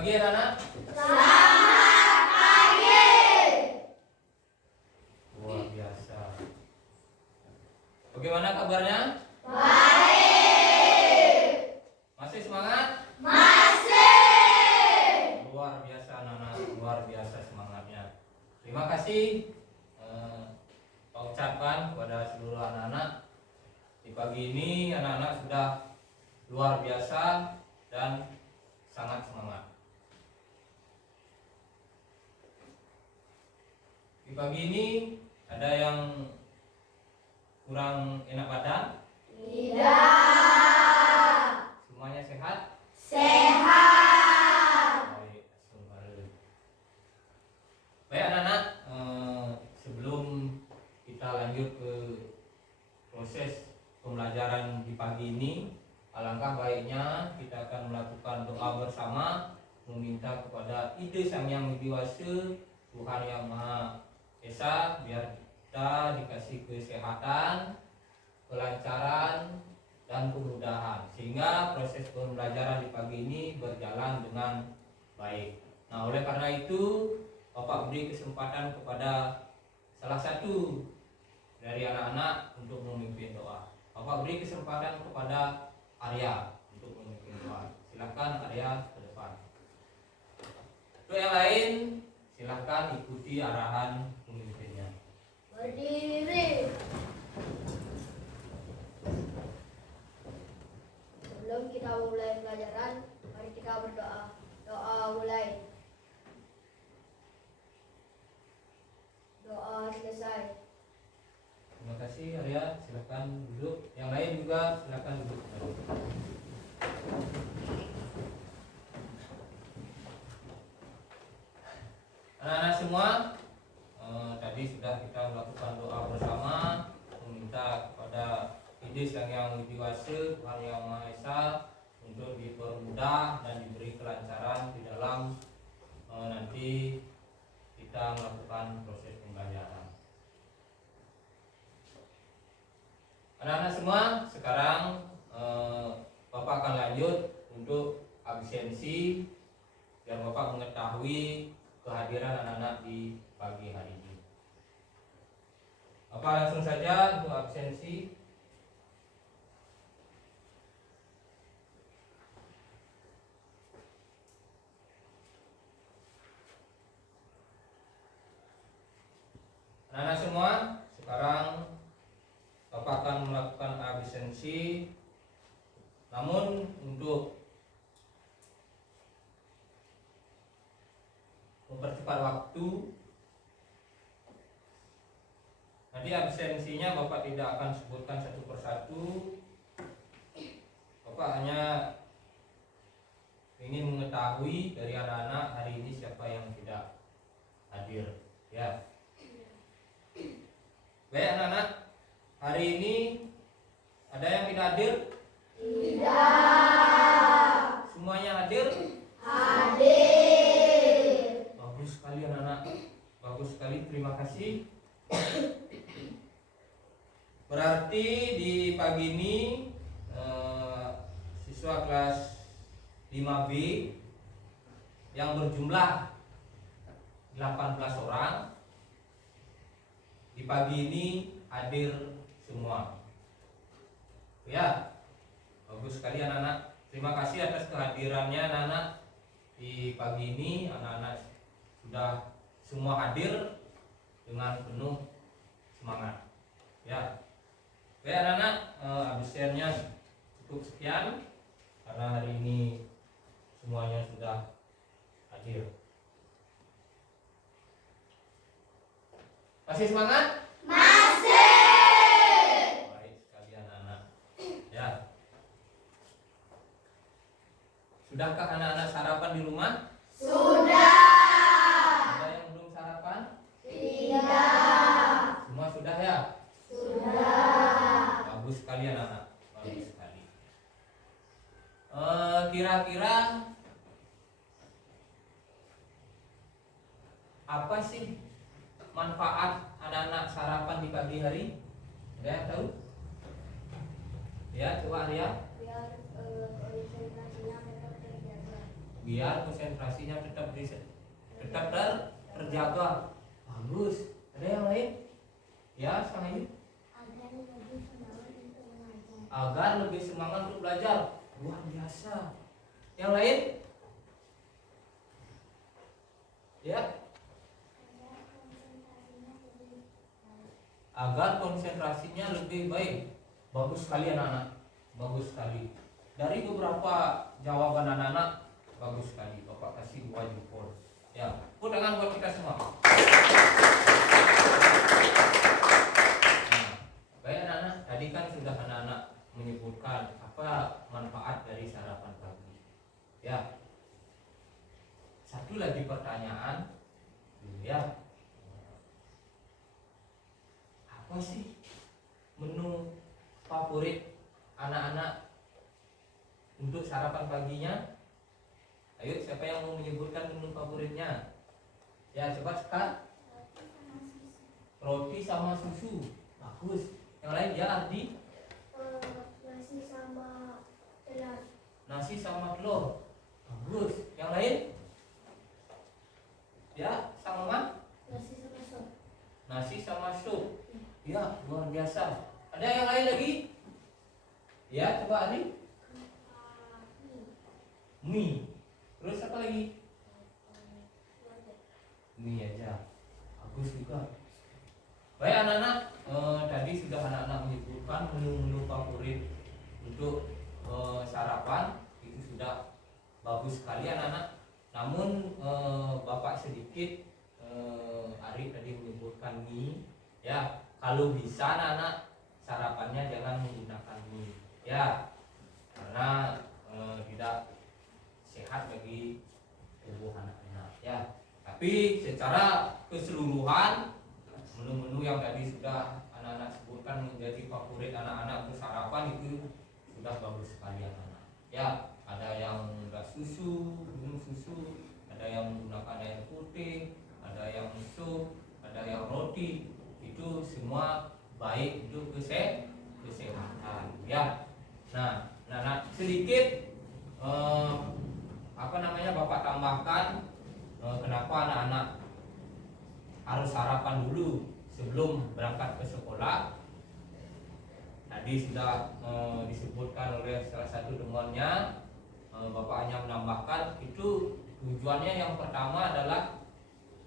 pagi anak-anak. Selamat pagi. Luar biasa. Bagaimana kabarnya? Baik. Masih semangat? Masih. Luar biasa anak-anak, luar biasa semangatnya. Terima kasih Pak ucapkan kepada seluruh anak-anak. Di pagi ini anak-anak sudah luar biasa dan sangat semangat. Di pagi ini ada yang kurang enak badan? Tidak. Semuanya sehat? Sehat. Baik, baik anak-anak, sebelum kita lanjut ke proses pembelajaran di pagi ini, alangkah baiknya kita akan melakukan doa bersama, meminta kepada Ide Sang Yang Widi Wasa, Tuhan Yang Maha Esa, biar kita dikasih kesehatan, kelancaran, dan kemudahan, sehingga proses pembelajaran di pagi ini berjalan dengan baik. Nah, oleh karena itu Bapak beri kesempatan kepada salah satu dari anak-anak untuk memimpin doa. Bapak beri kesempatan kepada Arya untuk memimpin doa. Silakan Arya ke depan. Untuk yang lain, silakan ikuti arahan pemimpinnya. Berdiri. Sebelum kita mulai pelajaran, mari kita berdoa. Doa mulai. Doa selesai. Terima kasih Arya, silakan duduk. Yang lain juga silakan duduk. Anak-anak semua, tadi sudah kita melakukan doa bersama, meminta kepada Ide Sang Yang Widi Wasa, Tuhan Yang Maha Esa, untuk dipermudah dan diberi kelancaran di dalam nanti kita melakukan proses pembelajaran. Anak-anak semua, sekarang Bapak akan lanjut untuk absensi, biar Bapak mengetahui kehadiran anak-anak di pagi hari ini. Bapak langsung saja untuk absensi. Anak-anak semua, sekarang Bapak akan melakukan absensi. Namun untuk mempercepat waktu, nanti absensinya Bapak tidak akan sebutkan satu persatu. Bapak hanya ingin mengetahui dari anak-anak hari ini siapa yang tidak hadir, ya. Baik anak-anak, hari ini ada yang tidak hadir? Tidak. Semuanya hadir? Hadir. Bagus sekali anak-anak, bagus sekali, terima kasih. Berarti di pagi ini siswa kelas 5B yang berjumlah 18 orang di pagi ini hadir semua. Ya, bagus sekali anak-anak. Terima kasih atas kehadirannya anak-anak di pagi ini. Anak-anak sudah semua hadir dengan penuh semangat. Ya, oke anak-anak, absennya cukup sekian karena hari ini semuanya sudah hadir. Masih semangat? Masih. Baik sekali anak-anak. Ya. Sudahkah anak-anak sarapan di rumah? Sudah. Ada yang belum sarapan? Tidak. Semua sudah ya? Sudah. Bagus sekali anak-anak. Bagus sekali. Kira-kira apa sih manfaat anak-anak sarapan di pagi hari? Ada yang tahu? Ya, coba Arya. Biar konsentrasinya mereka terjaga. biar konsentrasinya tetap terjaga. Bagus. Ada yang lain? Ya, Sang Ayu. Agar lebih semangat untuk belajar. Luar biasa. Yang lain? Ya. Agar konsentrasinya lebih baik. Bagus sekali anak-anak. Bagus sekali. Dari beberapa jawaban anak-anak, bagus sekali. Bapak kasih 2 jempol. Ya, tepuk tangan buat kita semua. Nah, baik anak-anak, tadi kan sudah anak-anak menyebutkan apa manfaat dari sarapan pagi. Ya. Satu lagi pertanyaan, ya. Apa sih menu favorit anak-anak untuk sarapan paginya? Ayo, siapa yang mau menyebutkan menu favoritnya? Ya, coba sekarang. Roti sama susu. Bagus. Yang lain ya, Ardi? Nasi sama telur. Nasi sama telur. Bagus. Yang lain? Ya, Sang Oman? Nasi sama sup. Nasi sama sup. Ya, luar biasa. Ada yang lain lagi? Ya, coba Ardi. Mie. Terus apa lagi? Mie aja. Bagus juga. Baik anak-anak, tadi sudah anak-anak menyebutkan menu-menu favorit untuk sarapan. Itu sudah bagus sekali anak-anak. Namun Bapak sedikit Ari tadi menyebutkan mie. Ya, kalau bisa anak-anak sarapannya jangan menggunakan mie. Ya, karena tidak sehat bagi tubuh anak-anak. Ya, tapi secara keseluruhan menu-menu yang tadi sudah anak-anak sebutkan menjadi favorit anak-anak untuk sarapan itu sudah bagus sekali anak-anak. Ya, ada yang enggak susu, minum susu, ada yang menggunakan air putih, ada yang sup, ada yang roti. Itu semua baik untuk kesehatan. Ya. Nah, sedikit Bapak tambahkan kenapa anak-anak harus sarapan dulu sebelum berangkat ke sekolah. Tadi sudah disebutkan oleh salah satu temannya. Bapak hanya menambahkan itu tujuannya yang pertama adalah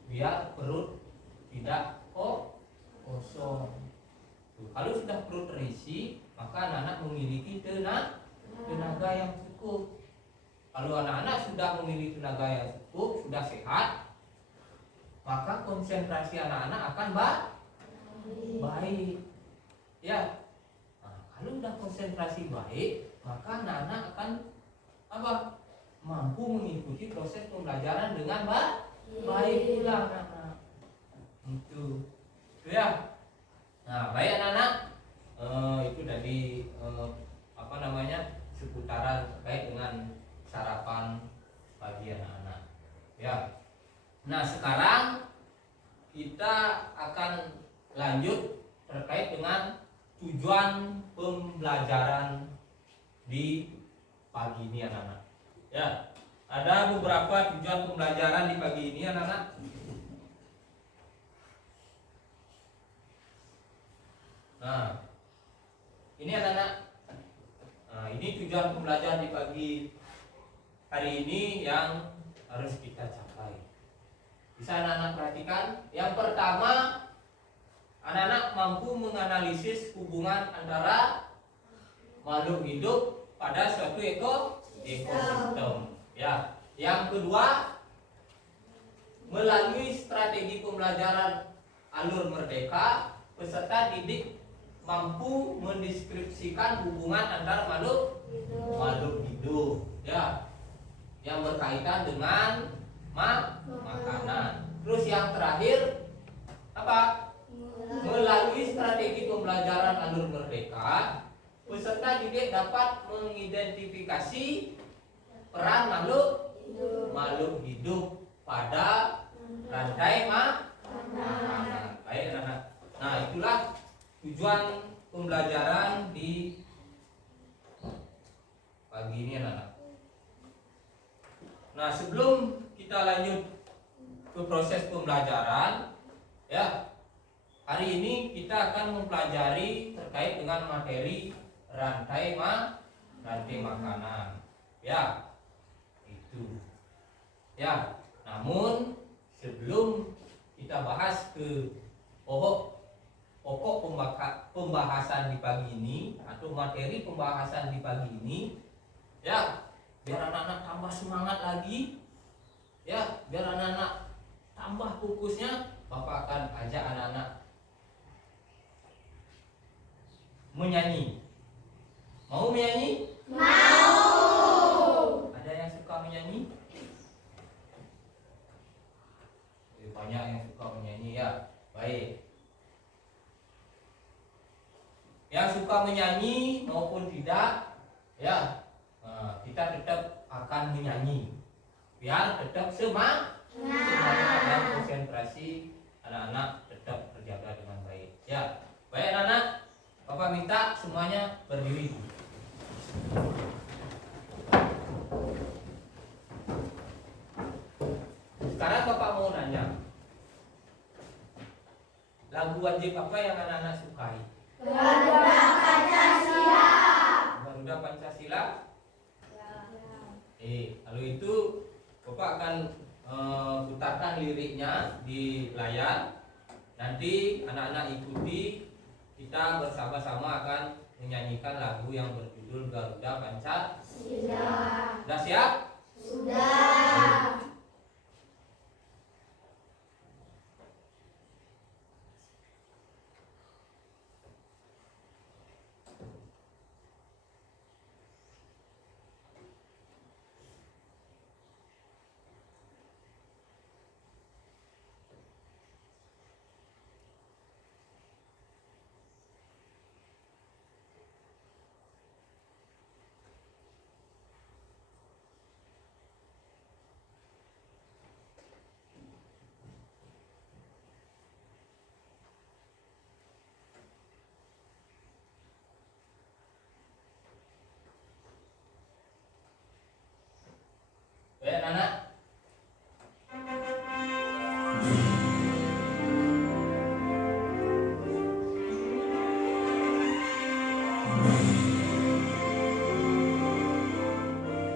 biar perut tidak kosong. Kalau sudah perut terisi, maka anak-anak memiliki tenaga yang cukup. Kalau anak-anak sudah memiliki tenaga yang cukup, sudah sehat, maka konsentrasi anak-anak akan baik. Ya. Nah, kalau sudah konsentrasi baik, maka anak-anak akan mampu mengikuti proses pembelajaran dengan baik pula anak-anak. Itu. Ya. Nah, baik anak-anak. Itu tadi seputaran terkait dengan sarapan pagi anak-anak. Ya. Nah, sekarang kita akan lanjut terkait dengan tujuan pembelajaran di pagi ini anak-anak. Ya. Ada beberapa tujuan pembelajaran di pagi ini anak-anak. Nah, ini anak-anak. Nah, ini tujuan pembelajaran di pagi hari ini yang harus kita capai. Bisa anak-anak perhatikan. Yang pertama, anak-anak mampu menganalisis hubungan antara makhluk hidup pada suatu ekosistem. Ya. Yang kedua, melalui strategi pembelajaran alur merdeka, peserta didik mampu mendeskripsikan hubungan antar makhluk hidup. Ya. Yang berkaitan dengan makanan. Terus yang terakhir apa? Melalui strategi pembelajaran alur merdeka, peserta didik dapat mengidentifikasi peran makhluk hidup pada rantai makanan. Baik anak-anak. Nah, itulah tujuan pembelajaran di pagi ini anak-anak. Nah, lanjut ke proses pembelajaran. Ya, hari ini kita akan mempelajari terkait dengan materi rantai makanan. Ya, itu. Ya, namun sebelum kita bahas ke pokok pembahasan di pagi ini atau materi pembahasan di pagi ini, ya, biar anak-anak tambah semangat lagi, ya, biar anak-anak tambah fokusnya, Bapak akan ajak anak-anak menyanyi. Mau menyanyi? Mau. Ada yang suka menyanyi? Banyak yang suka menyanyi, ya. Baik. Yang suka menyanyi maupun tidak, ya, kita tetap akan menyanyi. Biar tetap semangat dan konsentrasi anak-anak tetap terjaga dengan baik. Ya, baik anak-anak, Bapak minta semuanya berdiri. Sekarang Bapak mau nanya, lagu wajib apa yang anak-anak sukai? Garuda Pancasila. Garuda Pancasila? Ya. Kalau itu Bapak akan putarkan liriknya di layar. Nanti anak-anak ikuti, kita bersama-sama akan menyanyikan lagu yang berjudul Garuda Pancasila. Sudah siap? Sudah. Baik anak-anak,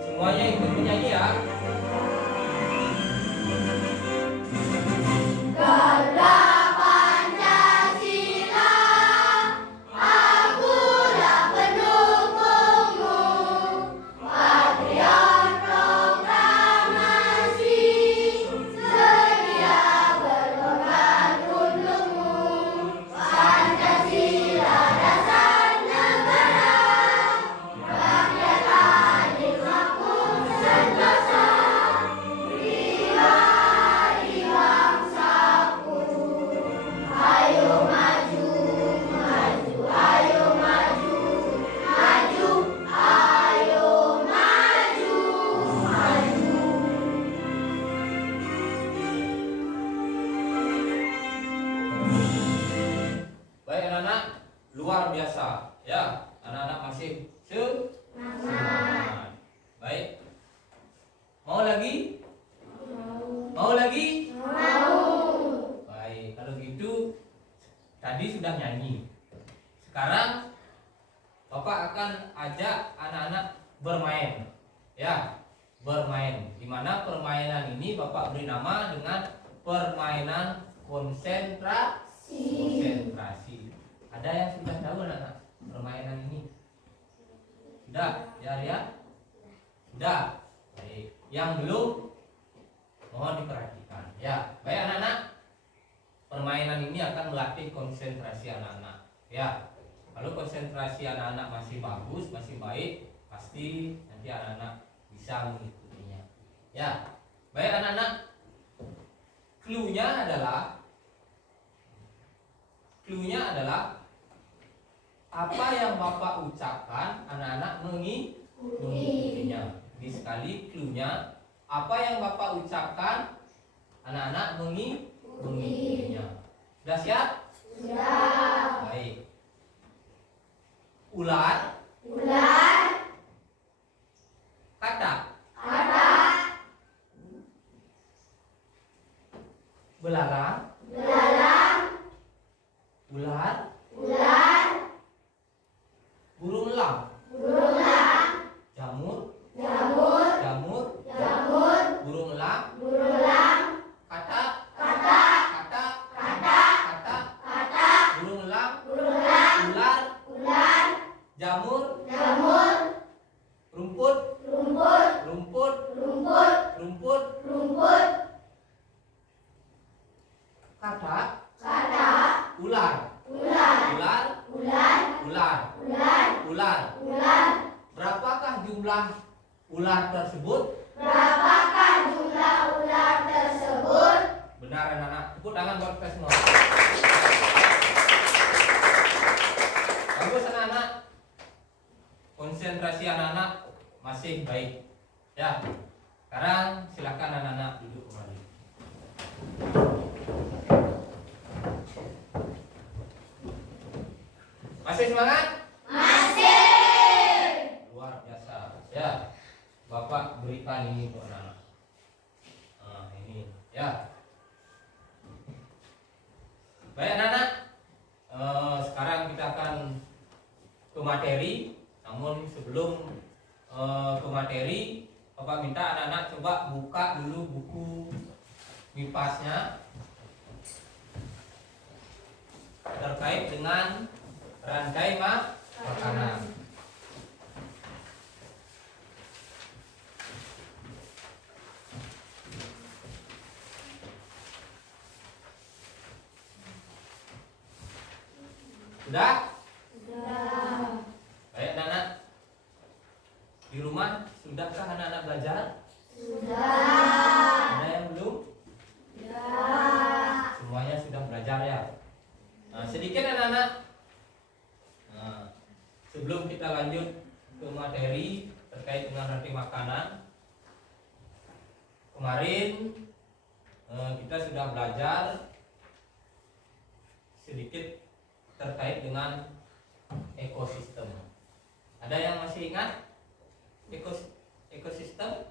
semuanya ikut menyanyi ya. Garuda Pancasila, akulah pendukungmu, patriot proklamasi, sedia berkorban untukmu. Pancasila dasar negara, rakyat adil makmur sentosa, pribadi bangsaku. Ayo maju, maju, ayo maju, maju, ayo maju, maju. Baik anak-anak, luar biasa. Ya, anak-anak masih semangat. Baik. Mau lagi? Mau lagi? Baik, kalau gitu tadi sudah nyanyi. Sekarang Bapak akan ajak anak-anak bermain. Ya, bermain. Di mana permainan ini Bapak beri nama dengan permainan konsentrasi. Ada yang sudah tahu anak-anak permainan ini? Sudah, ya? Sudah. Baik. Yang belum, mohon diperhatikan. Ya, baik anak-anak. Permainan ini akan melatih konsentrasi anak-anak. Ya, kalau konsentrasi anak-anak masih bagus, masih baik, pasti nanti anak-anak bisa mengikutinya. Ya, baik anak-anak. Clue-nya adalah apa yang Bapak ucapkan, anak-anak mengikutinya. Ini sekali clue-nya, apa yang Bapak ucapkan, anak-anak mengikutinya. Sudah siap? Sudah. Baik. Ular, kata, belalang, ular, burung elang, jamur, burung elang, katak, burung elang, ular, jamur, rumput, katak, ular, Berapakah jumlah ular tersebut? Benar anak-anak. Tepuk tangan buat kita semua. Bagus anak-anak. Konsentrasi anak-anak masih baik. Ya. Sekarang silakan anak-anak duduk kembali. Masih semangat? Luar biasa. Ya. Bapak berikan ini untuk anak-anak. Nah, ini ya. Baik anak-anak. Sekarang kita akan ke materi. Namun sebelum ke materi, Bapak minta anak-anak coba buka dulu buku MIPAS-nya terkait dengan rantai makanan. Sudah? Baik anak-anak. Di rumah sudahkah anak-anak belajar? Ada yang belum? Semuanya sudah belajar ya. Nah, sedikit anak-anak. Nah, sebelum kita lanjut ke materi terkait dengan rantai makanan, kemarin kita sudah belajar sedikit terkait dengan ekosistem. Ada yang masih ingat ekosistem?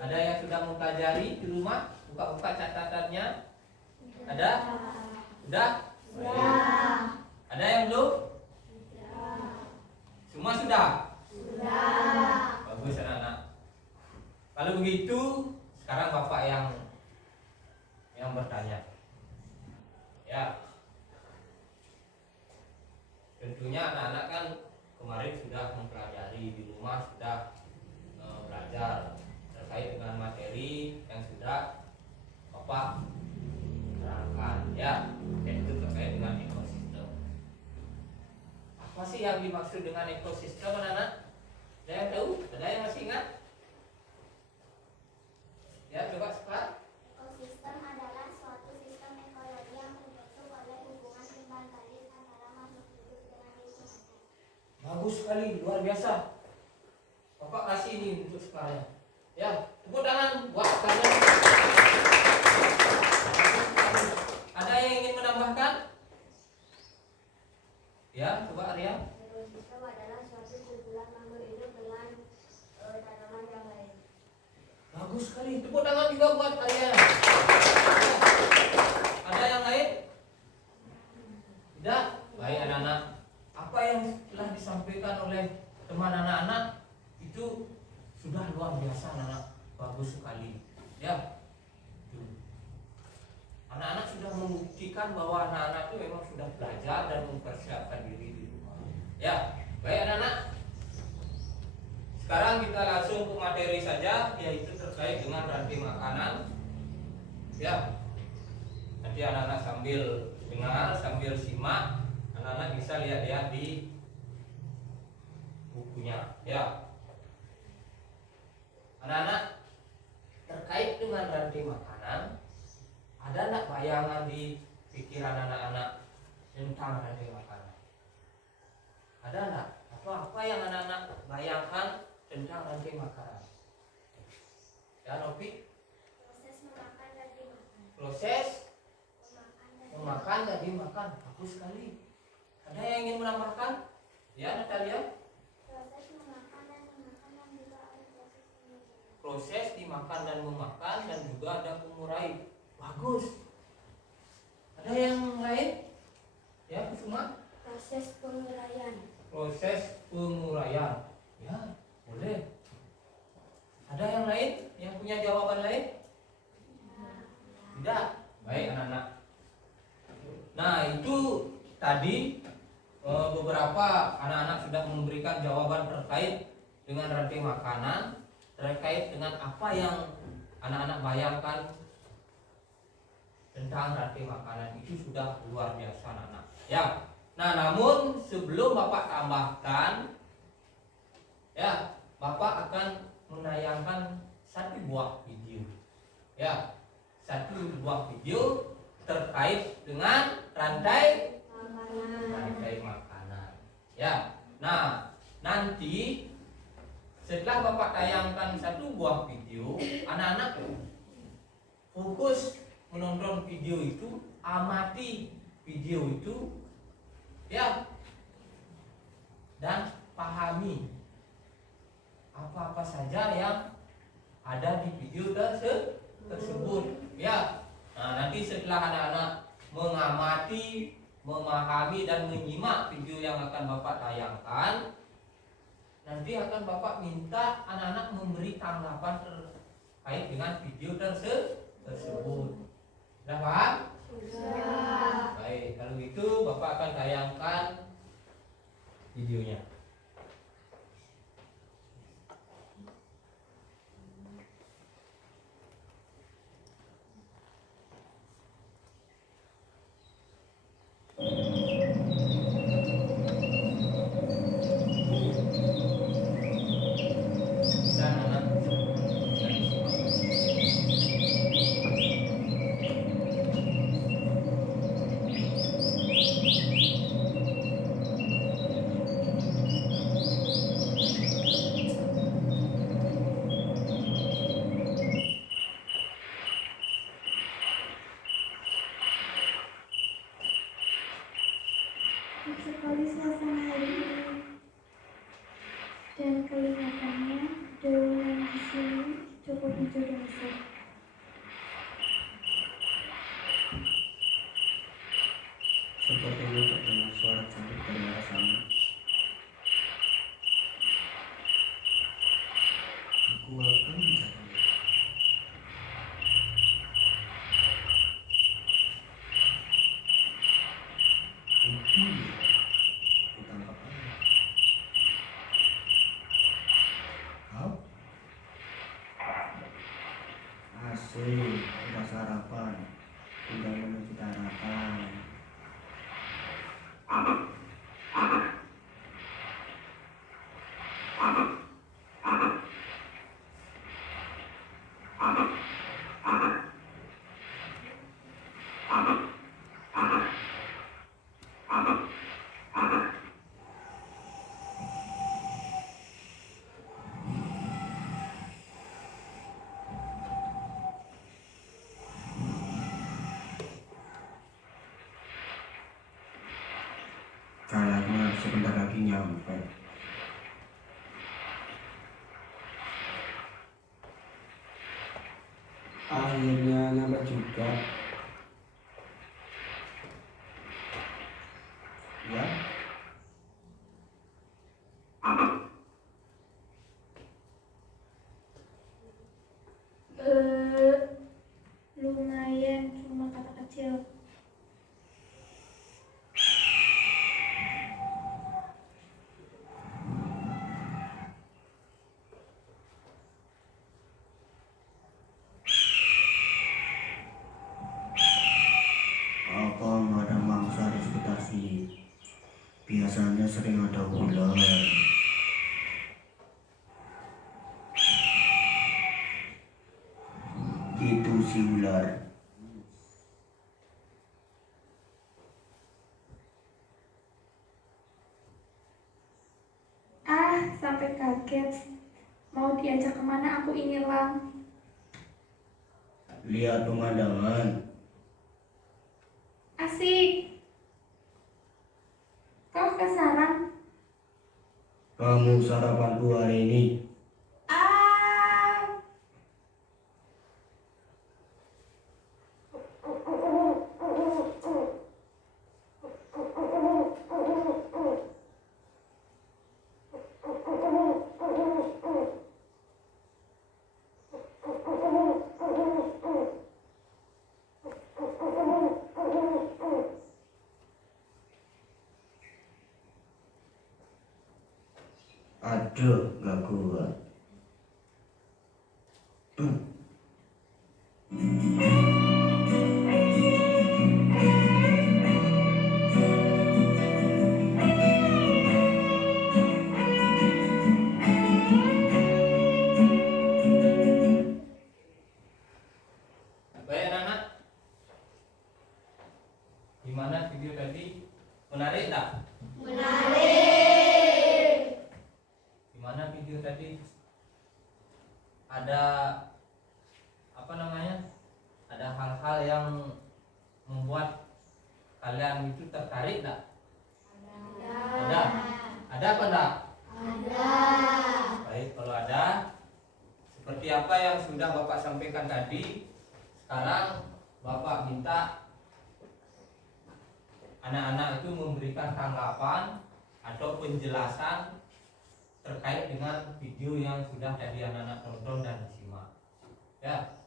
Ada yang sudah mempelajari di rumah? Buka-buka catatannya. Ada? Sudah? Ada yang belum? Semua sudah? Bagus anak-anak. Kalau begitu, sekarang Bapak yang bertanya. Ya. Tentunya anak-anak kan kemarin sudah mempelajari di rumah, sudah belajar terkait dengan materi yang sudah Bapak terangkan ya, yaitu terkait dengan ekosistem. Apa sih yang dimaksud dengan ekosistem anak-anak? Ada yang tahu? Ada yang masih ingat? Ya, coba sekarang. Ekosistem adalah suatu sistem ekologi yang terbentuk oleh hubungan timbal balik antara makhluk hidup dengan lingkungan. Bagus sekali, luar biasa. Bapak kasih ini untuk sekarang. Ya, tepuk tangan buat kalian. Ada yang ingin menambahkan? Ya, coba Arya. Ekosistem adalah suatu kumpulan makhluk hidup dengan tanaman yang lain. Bagus sekali. Tepuk tangan juga buat Arya. Ya. Ada yang lain? Tidak? Baik anak-anak. Apa yang telah disampaikan oleh teman anak-anak itu sudah luar biasa anak-anak. Bagus sekali. Ya. Anak-anak sudah membuktikan bahwa anak-anak itu memang sudah belajar dan mempersiapkan diri di rumah. Ya, baik anak-anak. Sekarang kita langsung ke materi saja, yaitu terkait dengan rantai makanan. Ya, nanti anak-anak sambil dengar, sambil simak, anak-anak bisa lihat-lihat di bukunya. Ya, anak-anak, terkait dengan rantai makanan, ada enggak bayangan di pikiran anak-anak tentang rantai makanan? Ada enggak? Apa yang anak-anak bayangkan tentang rantai makanan? Ya, Nopi? Proses memakan dan dimakan. Proses memakan dan dimakan. Bagus sekali. Ada yang ingin menambahkan? Ya, Natalia? Proses memakan dan dimakan yang juga ada proses pembuatan. Proses makan dan memakan, dan juga ada pengurai. Bagus. Ada yang lain? Ya, Kusuma? Proses penguraian. Proses penguraian. Ya, boleh. Ada yang lain? Yang punya jawaban lain? Tidak. Baik, anak-anak. Nah, itu tadi beberapa anak-anak sudah memberikan jawaban terkait dengan rantai makanan, terkait dengan apa yang anak-anak bayangkan tentang rantai makanan. Itu sudah luar biasa, anak-anak. Ya. Nah, namun sebelum Bapak tambahkan, ya, Bapak akan menayangkan satu buah video. Ya, satu buah video terkait dengan rantai makanan. Ya. Nah, nanti setelah Bapak tayangkan satu buah video, anak-anak fokus menonton video itu, amati video itu, ya, dan pahami apa-apa saja yang ada di video tersebut. Ya. Nah, nanti setelah anak-anak mengamati, memahami dan menyimak video yang akan Bapak tayangkan, nanti akan Bapak minta anak-anak memberi tanggapan terkait dengan video tersebut. Sudah paham? Sudah. Baik, kalau gitu Bapak akan tayangkan videonya. Bisa, anak-anak? Baik sekali suasana hari ini. Dan kelihatannya daunan di sini cukup hijau dan besar. Sepertinya terdengar suara cangkir dari arah sana. Aku akan mencarinya. Itu dia. Aku tangkap aja. Kau? Asik, udah sarapan. Tinggal menuju daratan. Kayaknya sebentar lagi nyampe. Akhirnya nyampe juga. Ya, Lumayan, cuma kata kecil. apa nggak ada mangsa di sekitar sini? Biasanya sering ada ular. Itu si ular. Sampai kaget. Mau diajak kemana aku ini, Lang? Lihat pemandangan. Asik. Kau ke sarang? Kamu sarapanku hari ini. Aduh, gak kuat. Baik anak-anak, gimana video tadi? Menarik tak? Menarik. Gimana video tadi? Ada apa namanya? Ada hal-hal yang membuat kalian itu tertarik tak? Ada. Ada apa enggak? Ada. Baik, kalau ada, seperti apa yang sudah Bapak sampaikan tadi, sekarang Bapak minta anak-anak itu memberikan tanggapan atau penjelasan terkait dengan video yang sudah tadi anak-anak tonton dan simak. Ya,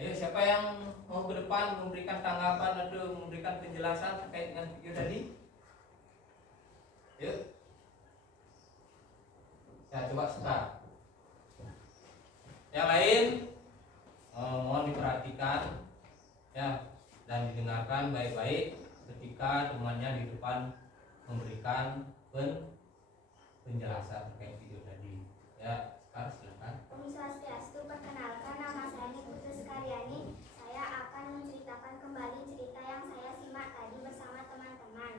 ayo siapa yang mau ke depan memberikan tanggapan atau memberikan penjelasan terkait dengan video tadi? Yuk. Ya, coba sekarang. Yang lain mohon diperhatikan ya dan didengarkan baik-baik ketika temannya di depan memberikan penjelasan terkait video tadi. Ya, sekarang silakan. Om Swastiastu, perkenalkan nama saya Putus Karyani. Saya akan menceritakan kembali cerita yang saya simak tadi bersama teman-teman.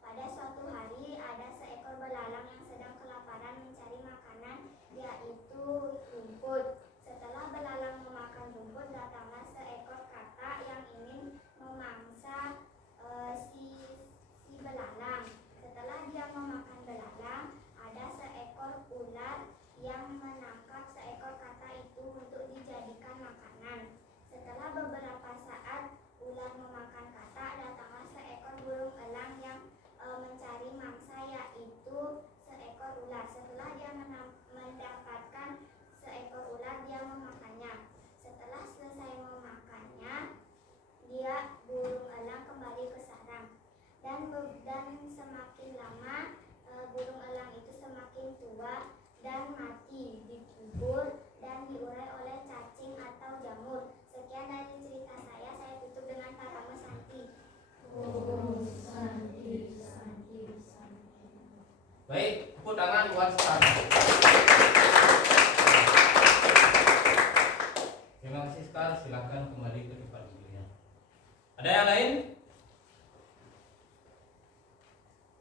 Pada suatu hari ada seekor belalang yang sedang kelaparan mencari makanan, yaitu rumput. Setelah belalang memakan rumput, datanglah seekor katak yang ingin memangsa si belalang. Setelah dia memakan belalang, ada seekor ular yang menangkap seekor katak itu untuk dijadikan makanan. Setelah beberapa saat ular memakan katak, datanglah seekor burung elang yang mencari mangsa, yaitu seekor ular. Setelah dia mendapatkan seekor ular, dia memakannya. Setelah selesai memakannya, burung elang kembali ke sarang. Dan semakin lama burung elang itu semakin tua dan mati, dikubur dan diurai oleh cacing atau jamur. Sekian dari cerita saya tutup dengan Parama Santi. Baik, tepuk tangan buat sekarang. Terima kasih sekali, silakan kembali ke tempat duduknya. Ada yang lain?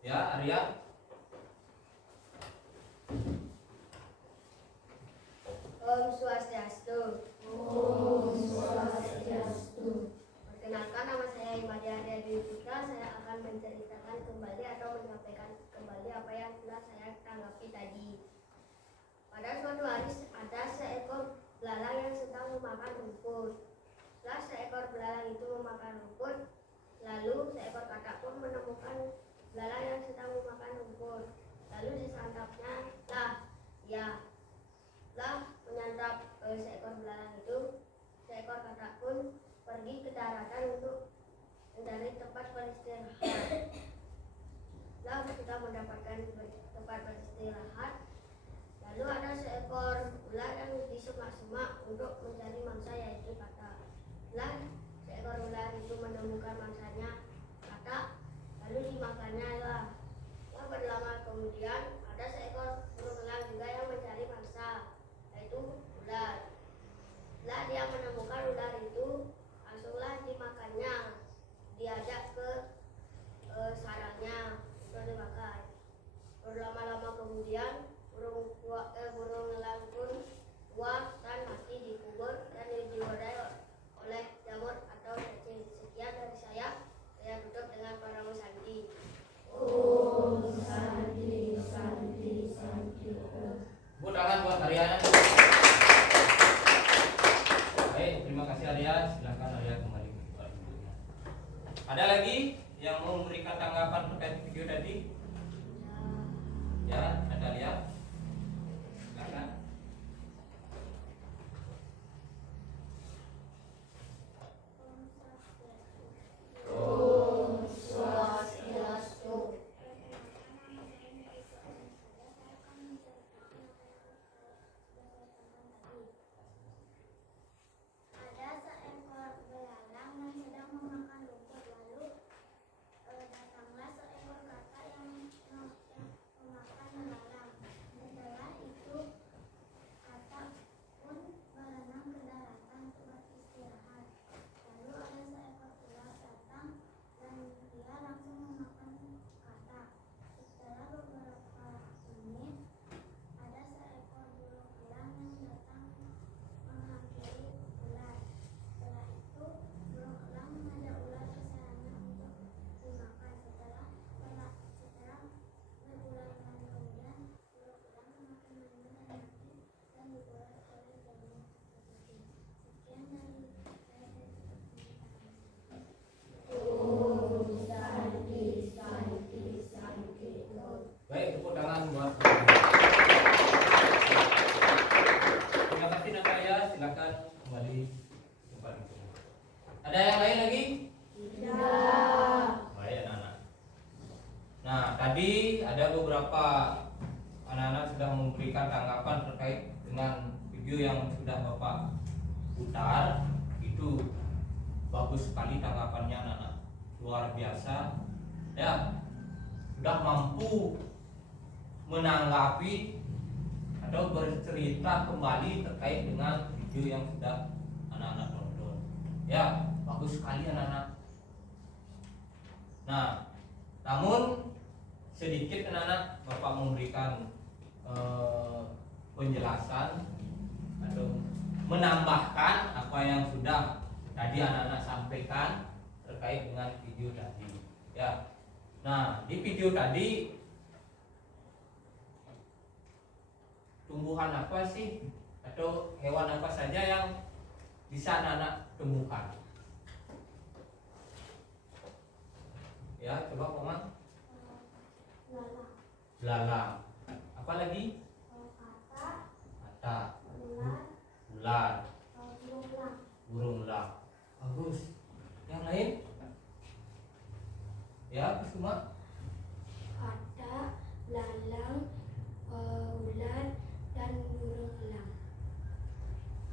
Ya, Arya. Om Swastiastu. Om Swastiastu. Perkenalkan, nama saya Imadi Arya Dwi Putra. Saya akan menceritakan kembali atau menyampaikan kembali apa yang telah saya tanggapi tadi. Pada suatu hari ada seekor belalang yang sedang memakan rumput. Setelah seekor belalang itu memakan rumput, lalu seekor katak pun menemukan belalang yang sedang memakan rumput. Lalu disantapnya Setelah menyantap seekor belalang itu, seekor katak pun pergi ke daratan untuk mencari tempat beristirahat. Setelah sudah mendapatkan tempat beristirahat, lalu ada seekor ular yang di semak-semak untuk mencari mangsa, yaitu katak. Setelah seekor ular itu menemukan mangsanya, katak, lalu dimakannya lah. Setelah berlama kemudian ada seekor burung elang juga yang mencari mangsa, yaitu ular. Setelah dia menemukan ular itu, langsunglah dimakannya, diajak ke sarangnya untuk dimakan. Berlama-lama kemudian burung elang pun tua dan mati, dikubur dan diurai oleh jamur atau cacing. Sekian dari saya tutup dengan Parama Santi. Om Santi, Santi, Santi. Tepuk tangan buat Arya. Baik, terima kasih Arya. Silakan Arya kembali ke tempat duduknya. Ada lagi yang mau memberikan tanggapan terkait video tadi? Ya, ada Arya. Silakan. Om Swastiastu. Perkenalkan, nama saya Nurul Suami. Saya akan menceritakan tadi ada beberapa anak-anak sudah memberikan tanggapan terkait dengan video yang sudah Bapak putar. Itu bagus sekali tanggapannya anak-anak, luar biasa ya, sudah mampu menanggapi atau bercerita kembali terkait dengan video yang sudah anak-anak tonton ya, bagus sekali anak-anak. Nah, namun sedikit anak-anak Bapak memberikan penjelasan atau menambahkan apa yang sudah tadi anak-anak sampaikan terkait dengan video tadi ya. Nah, di video tadi tumbuhan apa sih atau hewan apa saja yang bisa anak-anak temukan ya, coba Komang. Belalang. Apa lagi? Kata. Ular. Burung elang. Bagus. Yang lain? Ya, Kusuma. Kata, belalang, ular, dan burung elang.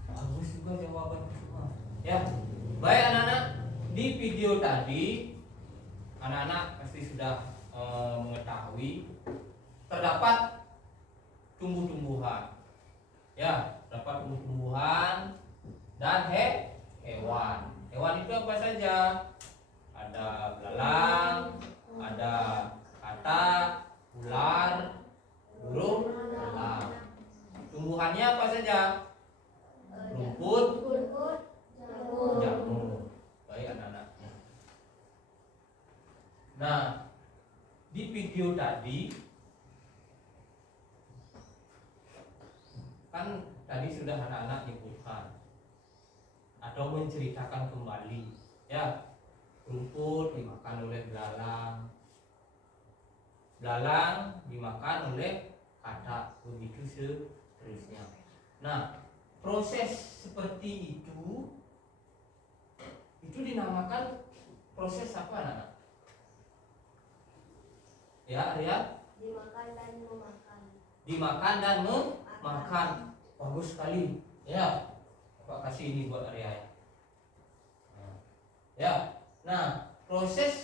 Bagus juga jawaban Kusuma. Ya, baik anak-anak. Di video tadi anak-anak pasti sudah mengetahui terdapat tumbuh-tumbuhan ya, terdapat tumbuh-tumbuhan dan hewan. Hewan itu apa saja? Ada belalang, ada katak, ular, burung elang. Tumbuhannya apa saja? Rumput, jamur. Baik anak-anak. Nah, di video tadi kan tadi sudah anak-anak nyebutkan atau menceritakan kembali ya, rumput dimakan oleh belalang, belalang dimakan oleh katak, begitu seterusnya. Nah, proses seperti itu dinamakan proses apa anak-anak? Ya, Arya? Dimakan dan memakan. Dimakan dan memakan. Bagus sekali. Ya. Bapak kasih ini buat Arya ya. Ya. Nah, proses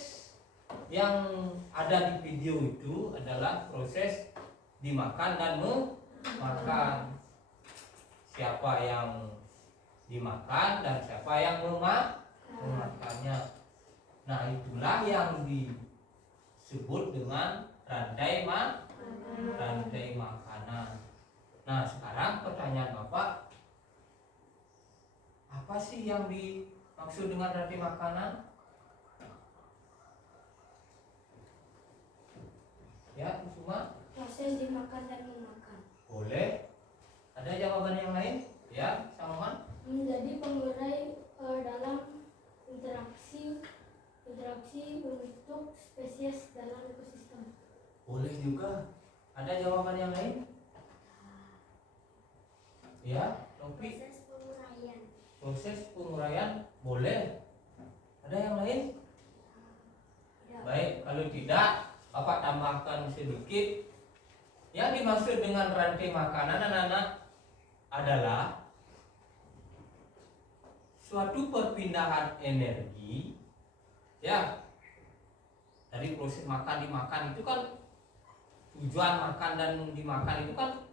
yang ada di video itu adalah proses dimakan dan memakan. Siapa yang dimakan dan siapa yang memakannya. Nah, itulah yang disebut dengan rantai makanan. Nah, sekarang pertanyaan Bapak, apa sih yang dimaksud dengan rantai makanan? Ya, Kusuma? Proses dimakan dan memakan. Boleh. Ada jawaban yang lain? Ya, Salman? Menjadi pengurai dalam interaksi untuk spesies dalam ekosistem. Boleh juga. Ada jawaban yang lain? Ya, Topik. Proses penguraian. Proses penguraian boleh. Ada yang lain? Ya. Baik, kalau tidak, Bapak tambahkan sedikit. Yang dimaksud dengan rantai makanan anak-anak adalah suatu perpindahan energi ya, dari proses makan dimakan itu kan, tujuan makan dan dimakan itu kan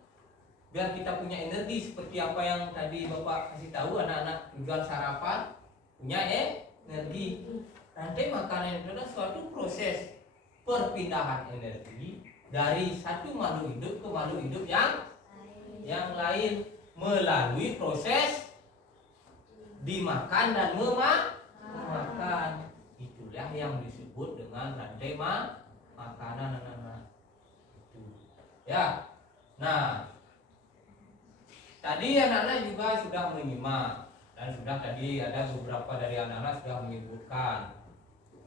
biar kita punya energi, seperti apa yang tadi Bapak kasih tahu anak-anak, tujuan sarapan punya energi. Rantai makanan itu adalah suatu proses perpindahan energi dari satu makhluk hidup ke makhluk hidup yang lain melalui proses dimakan dan memakan. Itulah yang disebut dengan rantai makanan anak-anak. Itu. Ya. Nah, tadi anak-anak juga sudah menyimak dan sudah tadi ada beberapa dari anak-anak sudah menyebutkan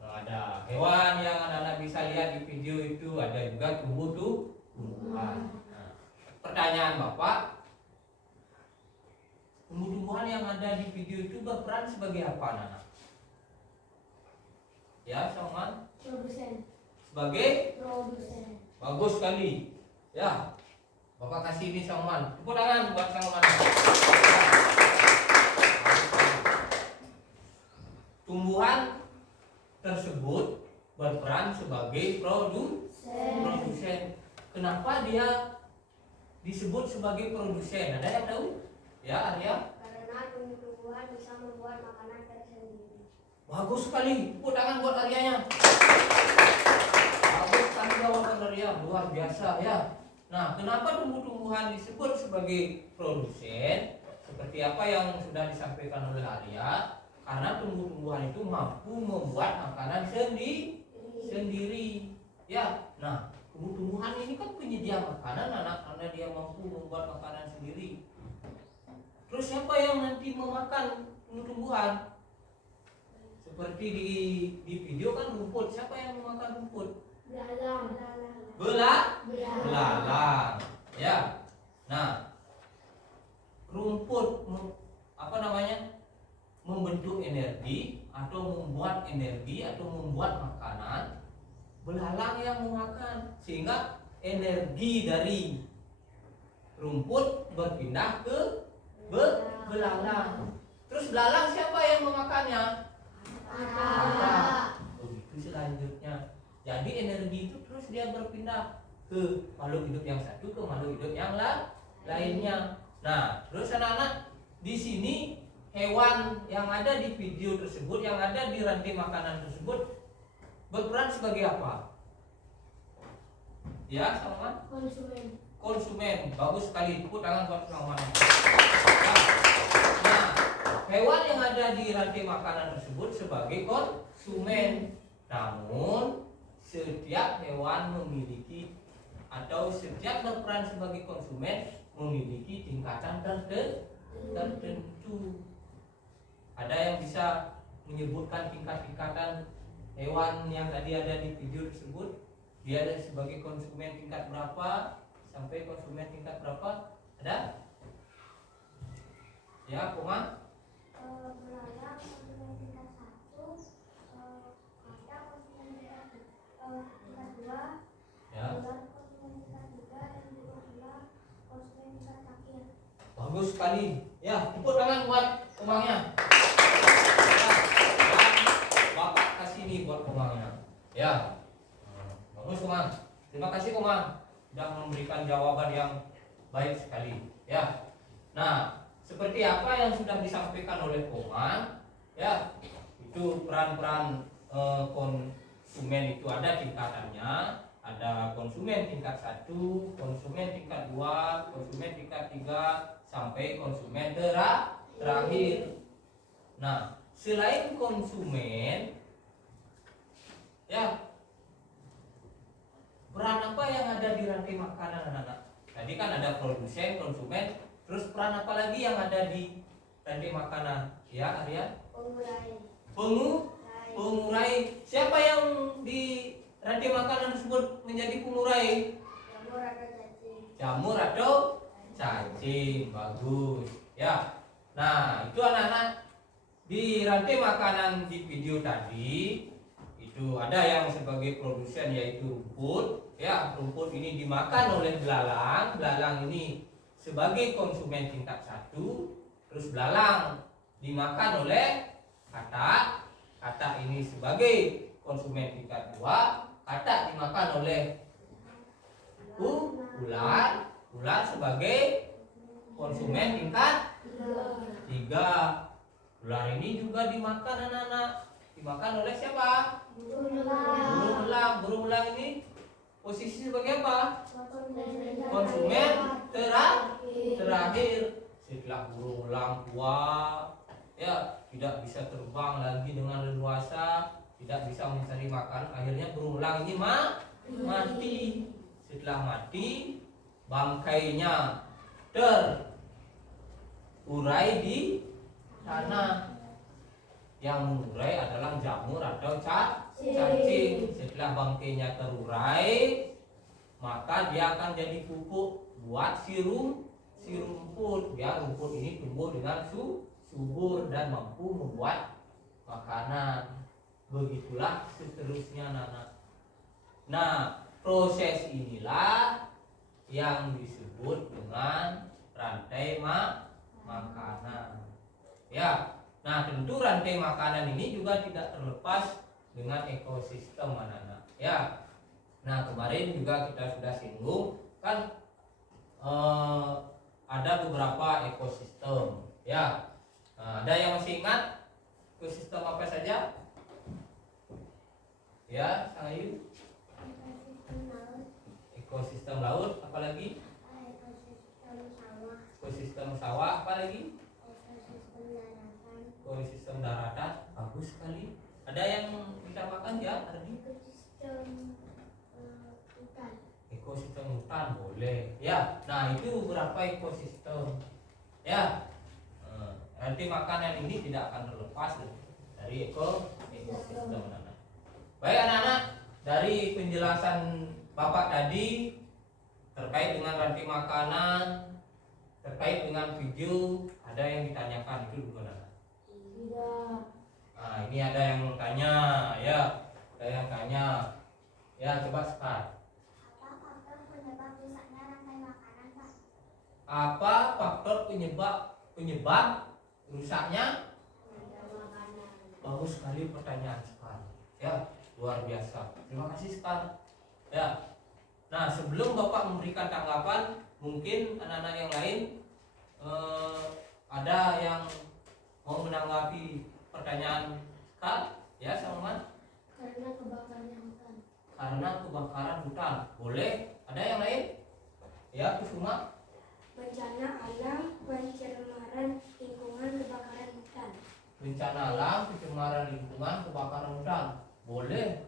ada hewan yang anak-anak bisa lihat di video itu, ada juga tumbuh-tumbuhan. Nah, pertanyaan Bapak, tumbuh-tumbuhan yang ada di video itu berperan sebagai apa anak-anak? Ya, Salman? Produsen. sebagai Produsen. bagus sekali. Ya, Bapak kasih ini Sang Man. Tepuk tangan buat Sang Man. Tumbuhan tersebut berperan sebagai produsen. Kenapa dia disebut sebagai produsen? Ada yang tahu? Ya, Arya? Karena tumbuh-tumbuhan bisa membuat makanan tersendiri. Bagus sekali. Tepuk tangan buat Aryanya. Bagus sekali jawaban Arya, luar biasa ya. Nah, kenapa tumbuh-tumbuhan disebut sebagai produsen? Seperti apa yang sudah disampaikan oleh Arya, karena tumbuh-tumbuhan itu mampu membuat makanan sendiri. Ya, nah tumbuh-tumbuhan ini kan penyedia makanan, karena dia mampu membuat makanan sendiri. Terus siapa yang nanti memakan tumbuh-tumbuhan? Seperti di video kan rumput, siapa yang memakan rumput? Belalang. Belalang. Ya. Nah, rumput membentuk energi atau membuat energi atau membuat makanan, belalang yang memakan, sehingga energi dari rumput berpindah ke belalang. Terus belalang siapa yang memakannya? Begitu selanjutnya. Jadi energi itu terus dia berpindah ke makhluk hidup yang satu ke makhluk hidup yang lainnya. Nah, terus anak-anak, di sini hewan yang ada di video tersebut, yang ada di rantai makanan tersebut berperan sebagai apa? Ya, sama? Konsumen. Bagus sekali. Tepuk tangan buat teman-teman. Nah, hewan yang ada di rantai makanan tersebut sebagai konsumen. Namun setiap hewan memiliki atau setiap berperan sebagai konsumen memiliki tingkatan tertentu. Ada yang bisa menyebutkan tingkat-tingkatan hewan yang tadi ada di video tersebut? Dia ada sebagai konsumen tingkat berapa sampai konsumen tingkat berapa? Ada? Ya, Koma? Belalang konsumen tingkat 1, katak konsumen tingkat 2, Ya. ular konsumen tingkat 3, dan juga ular konsumen tingkat akhir. Bagus sekali. Ya, tepuk tangan buat Komangnya. Bapak kasih nih buat Komangnya. Ya. Bagus Komang. Terima kasih Komang sudah memberikan jawaban yang baik sekali. Ya. Nah, seperti apa yang sudah disampaikan oleh Komang, ya, itu peran-peran konsumen itu ada tingkatannya. Ada konsumen tingkat 1, konsumen tingkat 2, konsumen tingkat 3, sampai konsumen terakhir. Nah, selain konsumen, ya, peran apa yang ada di rantai makanan anak-anak? Tadi kan ada produsen, konsumen, terus peran apa lagi yang ada di rantai makanan? Ya, Arya? Pengurai. Siapa yang di rantai makanan tersebut menjadi pengurai? Jamur atau cacing. Bagus. Ya. Nah, itu anak-anak di rantai makanan di video tadi itu ada yang sebagai produsen yaitu rumput. Ya, rumput ini dimakan oleh belalang. Belalang ini sebagai konsumen tingkat 1. Terus belalang dimakan oleh katak. Katak ini sebagai konsumen tingkat 2. Katak dimakan oleh ular. Ular sebagai konsumen tingkat 3. Ular ini juga dimakan anak-anak. Dimakan oleh siapa? Burung elang. Burung elang ini posisi sebagai apa? Konsumen terakhir. Setelah burung elang tua, ya, tidak bisa terbang lagi dengan leluasa, tidak bisa mencari makan, akhirnya burung elang ini mati. Setelah mati, bangkainya terurai di tanah. Yang mengurai adalah jamur atau cacing. Setelah bangkainya terurai, maka dia akan jadi pupuk buat si rumput. Ya, rumput ini tumbuh dengan subur dan mampu membuat makanan. Begitulah seterusnya, anak-anak. Nah, proses inilah yang disebut dengan rantai makanan. Ya. Nah, tentu rantai makanan ini juga tidak terlepas dengan ekosistem anak-anak. Ya. Nah, kemarin juga kita sudah singgung kan ada beberapa ekosistem. Ya. Nah, ada yang masih ingat ekosistem apa saja? Ya, Sang Ayu. Ekosistem laut, Ekosistem laut, apalagi? ekosistem sawah, Ekosistem sawah, apalagi? ekosistem daratan, Ekosistem daratan, bagus sekali. Ada yang ditambahkan ya, Ardi? ekosistem hutan. Ekosistem hutan boleh. Ya, nah itu beberapa ekosistem. Ya, nanti makanan ini tidak akan terlepas dari ekosistem anak-anak. Baik anak-anak, dari penjelasan Bapak tadi terkait dengan rantai makanan, terkait dengan video, ada yang ditanyakan itu bukan anak? Tidak. Nah, ini ada yang tanya, ya, ada yang tanya, ya coba Sekar. Apa faktor penyebab rusaknya rantai makanan, Pak? Apa faktor penyebab rusaknya? Bagus sekali pertanyaan Sekar. Ya, luar biasa. Terima kasih Sekar. Ya. Nah, sebelum Bapak memberikan tanggapan, mungkin anak-anak yang lain ada yang mau menanggapi pertanyaan Sekar? Ya, sama. Karena kebakarnya hutan. Karena kebakaran hutan. Boleh? Ada yang lain? Ya, Kusuma. Bencana alam, pencemaran lingkungan, kebakaran hutan. Bencana alam, pencemaran lingkungan, kebakaran hutan. Boleh?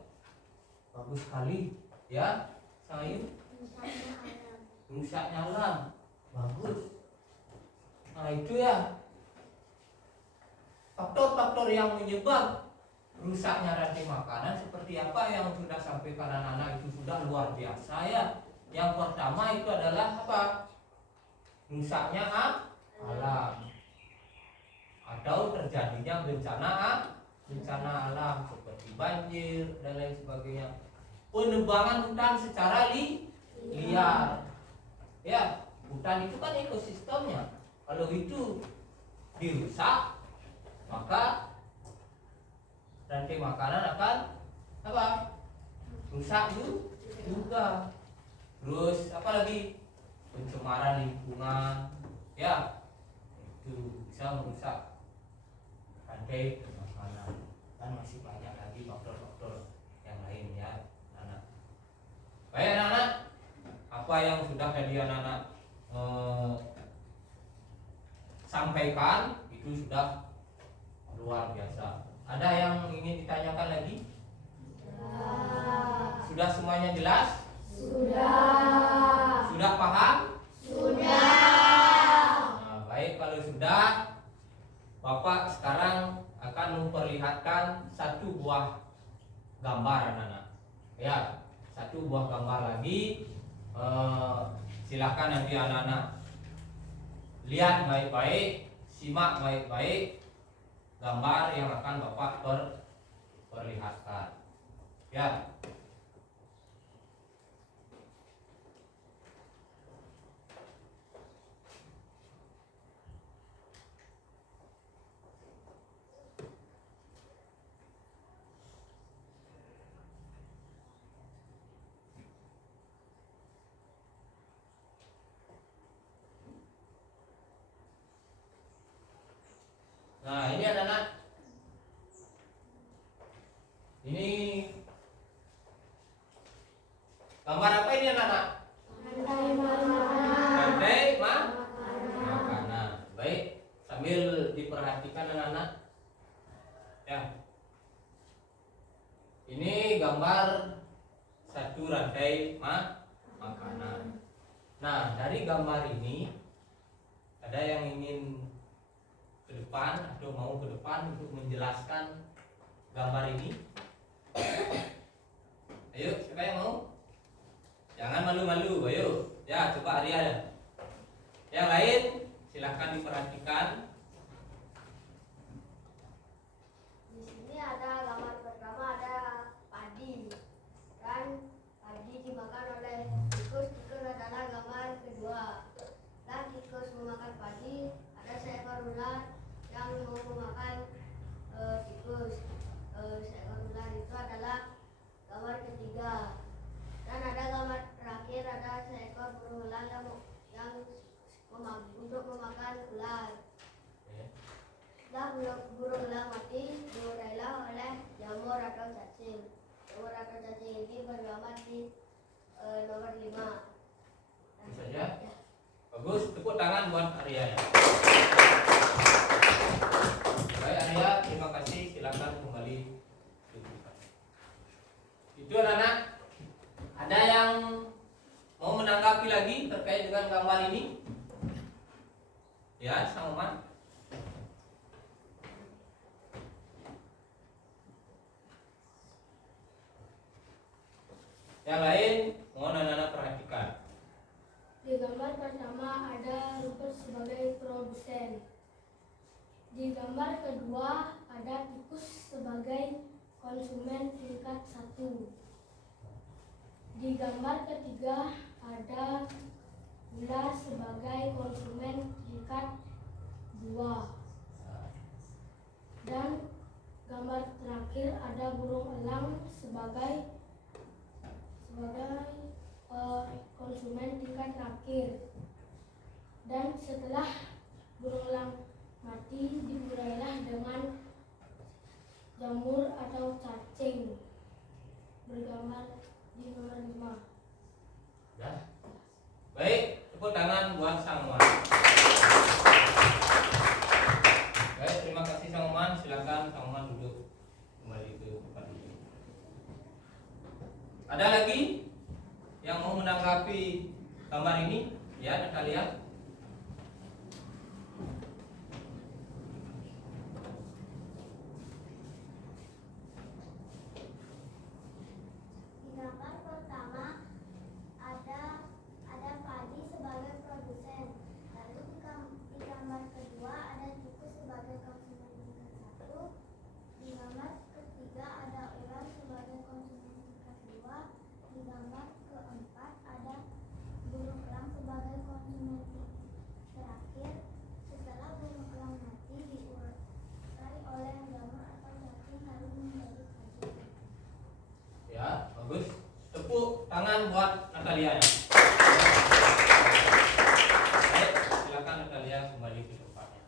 Bagus sekali. Ya, saya Rusaknya alam, rusaknya alam. Bagus. Nah, itu ya. Faktor-faktor yang menyebab rusaknya rantai makanan seperti apa yang sudah sampaikan anak-anak itu sudah luar biasa ya. Yang pertama itu adalah apa? Rusaknya alam atau terjadinya bencana alam seperti banjir dan lain sebagainya. Penebangan hutan secara liar. Ya, hutan itu kan ekosistemnya. Kalau itu dirusak, maka rantai makanan akan apa? Rusak juga. Terus apa lagi? Pencemaran lingkungan, ya, itu bisa merusak rantai makanan. Dan masih banyak lagi faktor-faktor yang lain ya, anak. Baik anak-anak, apa yang sudah tadi anak-anak sampaikan itu sudah luar biasa. Ada yang ingin ditanyakan lagi? Sudah semuanya jelas? Sudah paham? Nah, baik kalau sudah, Bapak sekarang akan memperlihatkan satu buah gambar anak-anak. Ya, satu buah gambar lagi. Silakan nanti anak-anak lihat baik-baik, simak baik-baik gambar yang akan Bapak perlihatkan. Ya. Nah, ini anak-anak. Ini gambar apa ini anak-anak? Rantai makanan. Baik, sambil diperhatikan anak-anak. Ya. Ini gambar satu rantai makanan. Nah, dari gambar ini ada yang ingin ke depan atau mau ke depan untuk menjelaskan gambar ini? Ayo, siapa yang mau? Jangan malu-malu, ayo. Ya, coba Arya. Yang lain silahkan diperhatikan. di sini ada gambar pertama ada padi dan ular. Ya. Setelah burung elang mati, diurailah oleh jamur atau cacing. Jamur atau cacing ini bergambar di nomor 5. Itu saja. Bagus, tepuk tangan buat Arya ya. Baik Arya, terima kasih. Silakan kembali ke tempat. Itu anak-anak. Ada yang mau menanggapi lagi terkait dengan gambar ini? Ya, Sang Oman. Yang lain, mohon anak-anak perhatikan. Di gambar pertama ada Rupert sebagai produsen. Di gambar kedua ada tikus sebagai konsumen tingkat 1. Di gambar ketiga ada ular sebagai konsumen tingkat 2. Dan gambar terakhir ada burung elang sebagai konsumen tingkat terakhir. Dan setelah burung elang mati, diurailah dengan jamur atau cacing bergambar di nomor 5. Ya. Baik, tepuk tangan buat Sang Oman. Baik, terima kasih Sang Oman. Silakan Sang Oman duduk kembali ke tempat ini. Ada lagi yang mau menanggapi gambar ini? Ya, Natalia. Di gambar pertama ada padi sebagai produsen. Lalu di gambar kedua ada tikus sebagai konsumen tingkat 1. Di gambar ketiga ada ular sebagai konsumen tingkat 2. Di gambar keempat ada burung elang sebagai konsumen terakhir. Setelah burung elang mati, diurai oleh jamur atau cacing lalu menjadi padi. Ya, bagus. Tepuk tangan buat Natalia. Baik, silakan Natalia kembali ke tempatnya.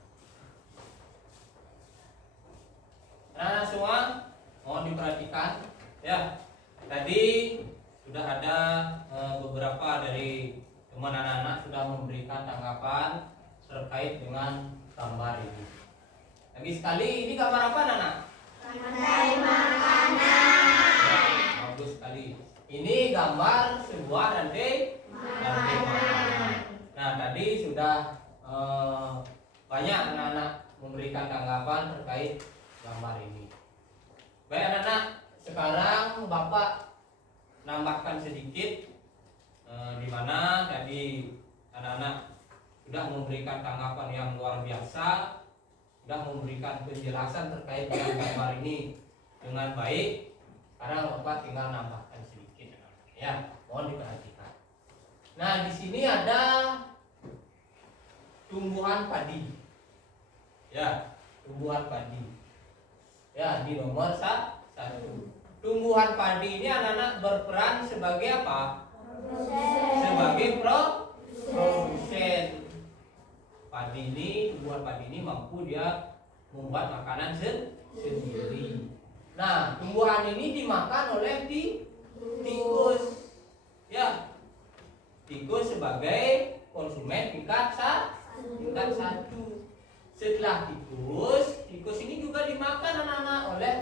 Nah, semua mohon diperhatikan. Ya, tadi sudah ada beberapa dari teman anak-anak sudah memberikan tanggapan terkait dengan gambar ini. Lagi sekali, ini gambar apa anak-anak? Rantai makanan. Bagus sekali. Ini gambar sebuah rantai makanan. Nah, tadi sudah banyak anak-anak memberikan tanggapan terkait gambar ini. Baik anak-anak, sekarang Bapak nambahkan sedikit di mana tadi anak-anak sudah memberikan tanggapan yang luar biasa, sudah memberikan penjelasan terkait dengan gambar ini dengan baik. Sekarang Bapak tinggal nambahkan sedikit, ya, mohon diperhatikan. Nah, di sini ada tumbuhan padi, ya, tumbuhan padi, ya, di nomor 1. Tumbuhan padi ini anak-anak berperan sebagai apa? Sebagai produsen. Padi ini, tumbuhan padi ini mampu dia membuat makanan sendiri. Nah, tumbuhan ini dimakan oleh tikus. Ya. Tikus sebagai konsumen tingkat 1. Setelah tikus ini juga dimakan anak-anak oleh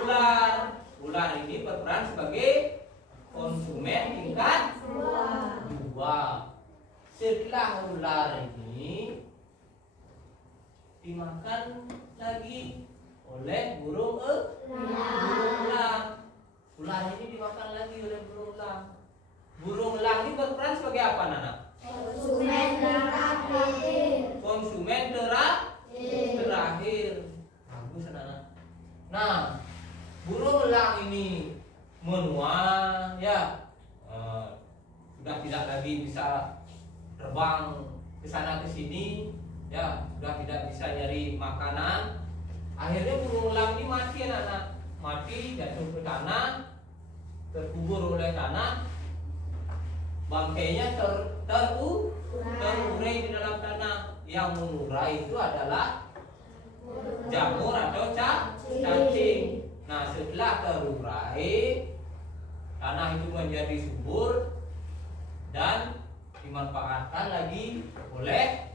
ular. Ular ini berperan sebagai konsumen tingkat 2. Setelah ular ini dimakan lagi oleh burung elang. Ular ini dimakan lagi oleh burung elang. Burung elang ini berperan sebagai apa, Nana? Konsumen terakhir. Konsumen terakhir. Bagus, Nana. Nah, burung elang ini menua, ya, sudah tidak lagi bisa terbang ke sana ke sini, ya, sudah tidak bisa nyari makanan. Akhirnya burung elang ini mati, anak-anak. Mati, jatuh ke tanah, terkubur oleh tanah, bangkainya terurai di dalam tanah. yang mengurai itu adalah jamur atau cacing. Nah, setelah terurai, tanah itu menjadi subur dan dimanfaatkan lagi oleh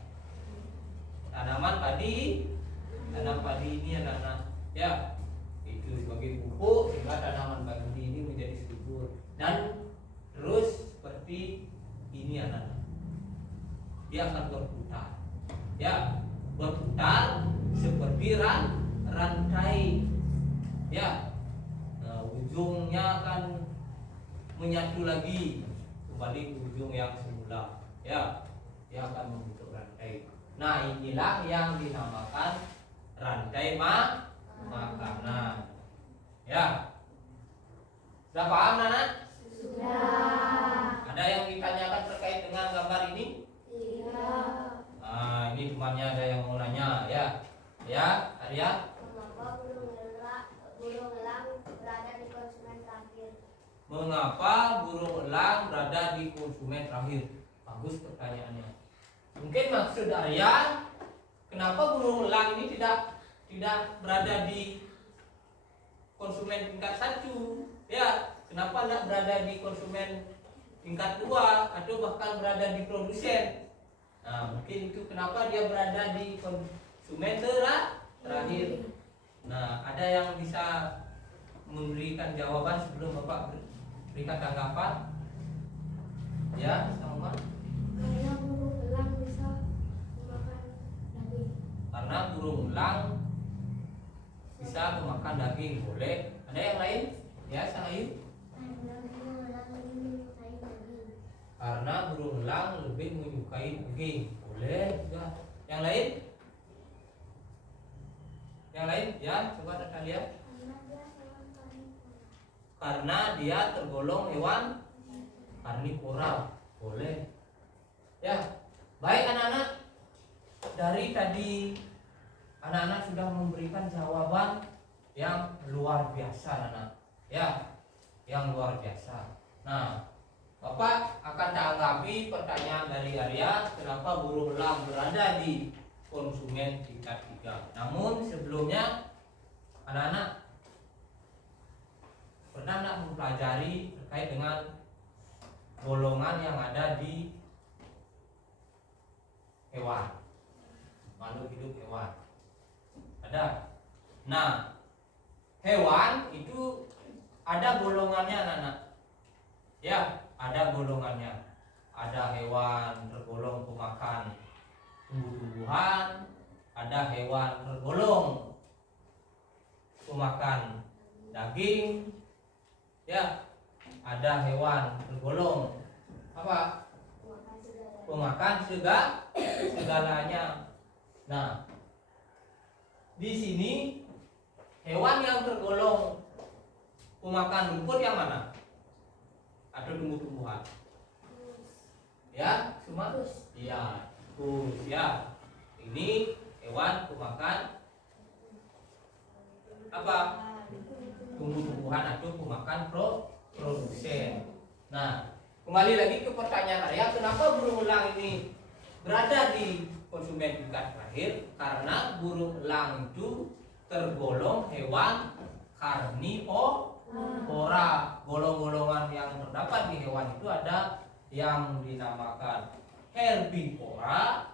tanaman padi. Tanam padi ini anak-anak ya, itu sebagai pupuk sehingga tanaman padi ini menjadi subur dan terus seperti ini anak-anak. Dia akan berputar, ya, berputar seperti rantai, ya. Nah, ujungnya akan menyatu lagi kembali ke ujung yang semula, ya. Dia akan membentuk rantai. Nah, inilah yang dinamakan rantai makanan, ya. Sudah paham, Nana? Sudah. Ada yang ditanyakan terkait dengan gambar ini? Iya. Nah, ini temannya ada yang mau nanya, ya. Ya, Arya. Mengapa burung elang berada di konsumen terakhir? Mengapa burung elang berada di konsumen terakhir? Bagus pertanyaannya. Mungkin maksud Arya, kenapa burung elang ini tidak berada di konsumen tingkat 1? Ya, kenapa tidak berada di konsumen tingkat 2 atau bahkan berada di produsen? Nah, mungkin itu kenapa dia berada di konsumen terakhir. Nah, ada yang bisa memberikan jawaban sebelum Bapak berikan tanggapan? Ya, sama. Karena burung elang bisa memakan daging. Karena burung elang bisa memakan daging. Boleh. Ada yang lain? Ya, Sahayu. Karena burung elang lebih menyukai daging. Karena burung elang lebih menyukai daging. Boleh juga. Yang lain? Yang lain? Ya, coba kita lihat. Karena dia tergolong hewan karnivora. Boleh. Ya. Baik anak-anak. Dari tadi anak-anak sudah memberikan jawaban yang luar biasa, anak-anak. Ya. Yang luar biasa. Nah, Bapak akan tanggapi pertanyaan dari Arya, kenapa burung elang berada di konsumen tingkat 3. Namun sebelumnya anak-anak pernah tidak mempelajari terkait dengan golongan yang ada di hewan, makhluk hidup hewan? Ada. Nah, hewan itu ada golongannya anak-anak. Ya, ada golongannya. Ada hewan tergolong pemakan tumbuh-tumbuhan, ada hewan tergolong pemakan daging, ya, ada hewan tergolong apa? Pemakan segalanya. Nah, di sini hewan yang tergolong pemakan rumput yang mana? Atau tumbuh-tumbuhan? Ya, semua? Iya, ya. Ini hewan pemakan apa? Tumbuh-tumbuhan atau pemakan produsen. Nah, kembali lagi ke pertanyaan Arya, kenapa burung elang ini berada di konsumen tingkat terakhir? Karena burung elang itu tergolong hewan karnivora. Golong-golongan yang terdapat di hewan itu ada yang dinamakan herbivora,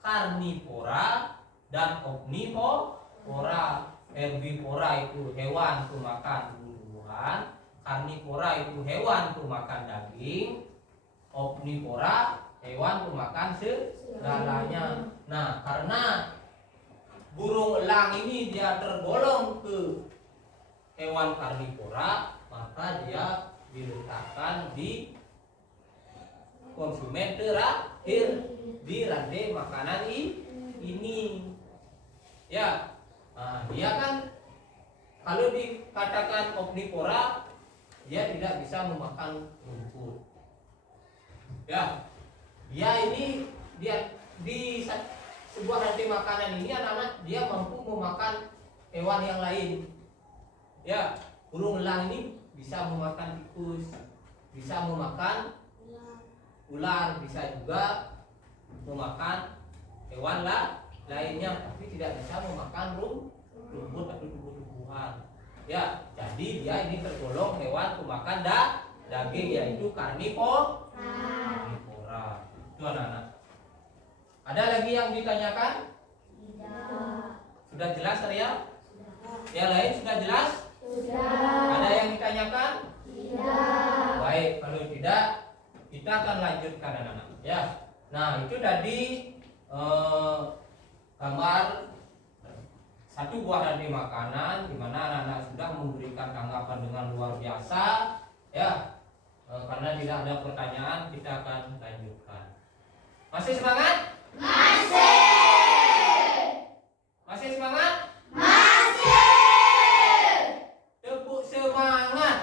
karnivora, dan omnivora. Herbivora itu hewan pemakan tumbuhan, karnivora itu hewan pemakan daging, omnivora hewan pemakan segalanya. Nah, karena burung elang ini dia tergolong ke hewan karnivora, maka dia diletakkan di konsumen terakhir di rantai makanan ini. Ya, nah, dia kan kalau dikatakan omnivora, dia tidak bisa memakan rumput. Ya, dia ini di sebuah rantai makanan ini anak-anak dia mampu memakan hewan yang lain. Ya, burung elang ini bisa memakan tikus, bisa memakan ular, bisa juga memakan hewan lainnya, tapi tidak bisa memakan rumput atau tumbuh-tumbuhan. Ya, jadi dia ini tergolong hewan pemakan daging, yaitu karnivora. Itu anak-anak. Ada lagi yang ditanyakan? Sudah jelas Arya? Yang lain sudah jelas? Ada yang ditanyakan? Baik, kalau tidak kita akan lanjutkan anak-anak. Ya, nah itu tadi gambar satu buah rantai makanan, di mana anak-anak sudah memberikan tanggapan dengan luar biasa. Ya, karena tidak ada pertanyaan, kita akan lanjutkan. Masih semangat? Masih semangat? Tepuk semangat.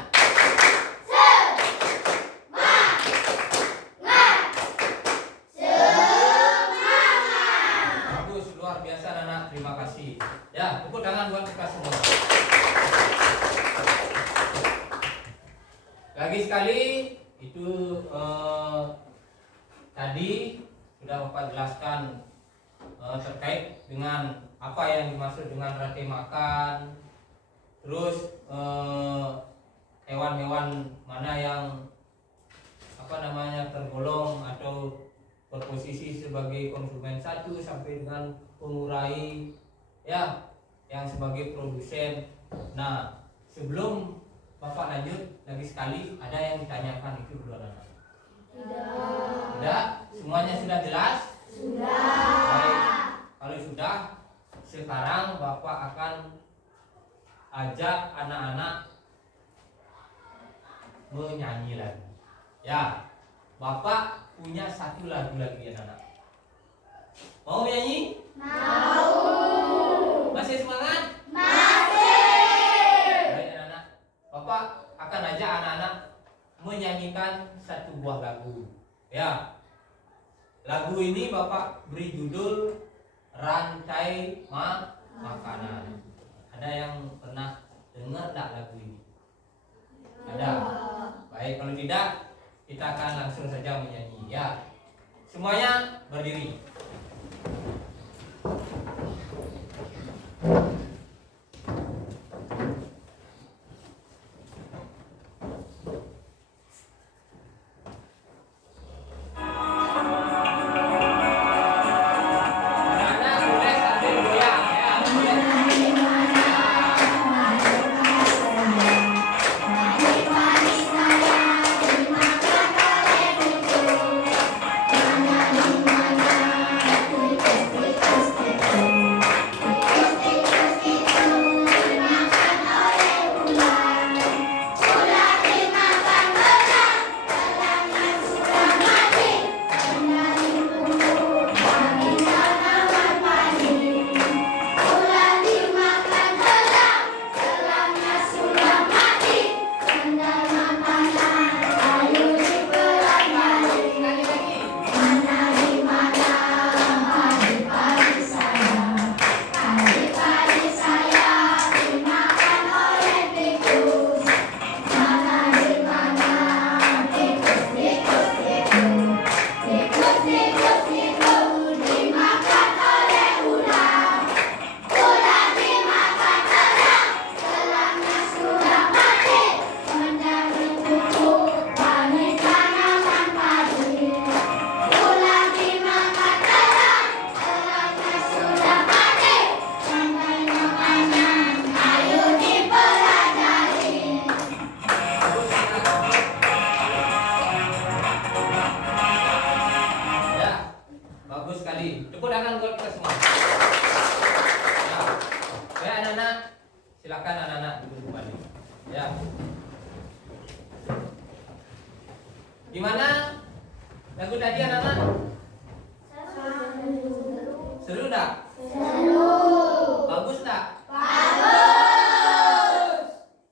Bagus, luar biasa anak. Terima kasih. Ya, tepuk tangan buat kita semua. Lagi sekali itu tadi sudah Bapak jelaskan terkait dengan apa yang dimaksud dengan rantai makan, terus hewan-hewan mana yang tergolong atau berposisi sebagai konsumen 1 sampai dengan pengurai, ya, yang sebagai produsen. Nah, sebelum Bapak lanjut lagi sekali, ada yang ditanyakan itu dulu anak? Tidak. Semuanya sudah jelas? Baik. Kalau sudah, sekarang Bapak akan ajak anak-anak menyanyi lagi. Ya, Bapak punya satu lagu lagi anak-anak. Mau nyanyi? Mau. Masih semangat? Baik anak-anak. Bapak akan ajak anak-anak menyanyikan satu buah lagu. Ya. Lagu ini Bapak beri judul Rantai Makanan. Ada yang pernah dengar tak lagu ini? Ada? Baik, kalau tidak kita akan langsung saja menyanyi, ya. Semuanya berdiri. Gimana lagu tadi anak-anak? Seru tak? Bagus tak?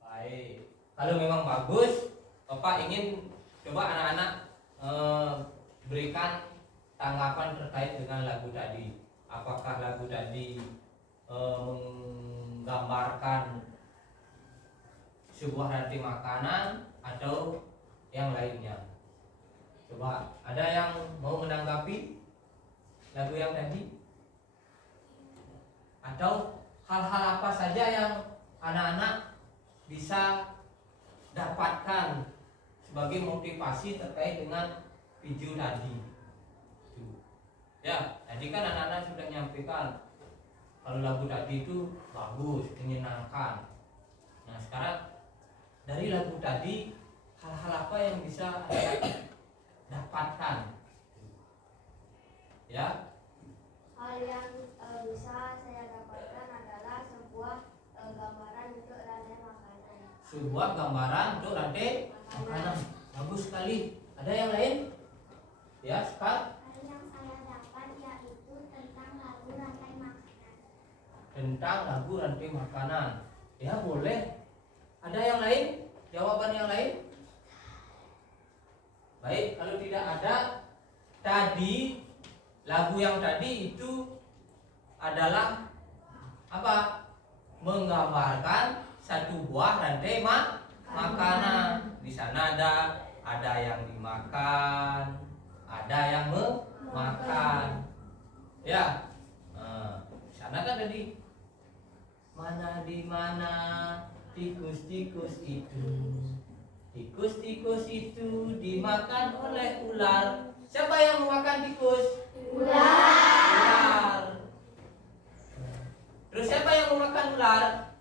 Baik. Kalau memang bagus, Bapak ingin coba anak-anak berikan tanggapan terkait dengan lagu tadi. Apakah lagu tadi menggambarkan sebuah rantai makanan atau yang lainnya? Coba, ada yang mau menanggapi lagu yang tadi? atau hal-hal apa saja yang anak-anak bisa dapatkan sebagai motivasi terkait dengan video tadi. Ya, tadi kan anak-anak sudah menyampaikan kalau lagu tadi itu bagus, menyenangkan. Nah, sekarang dari lagu tadi hal-hal apa yang bisa anak dapatkan? Ya, Hal yang bisa saya dapatkan adalah sebuah gambaran untuk rantai makanan. sebuah gambaran untuk rantai makanan. Bagus sekali. Ada yang lain? Ya, Sekar. Hal yang saya dapat yaitu tentang lagu rantai makanan. Tentang lagu rantai makanan. Ya, boleh. Ada yang lain? Jawaban yang lain? Baik, kalau tidak ada, tadi lagu yang tadi itu adalah apa? Menggambarkan satu buah rantai makanan. Di sana ada yang dimakan, ada yang memakan. Ya, di sana kan tadi mana di mana tikus-tikus itu, tikus-tikus itu dimakan oleh ular. Siapa yang memakan tikus? Ular. Terus siapa yang memakan ular?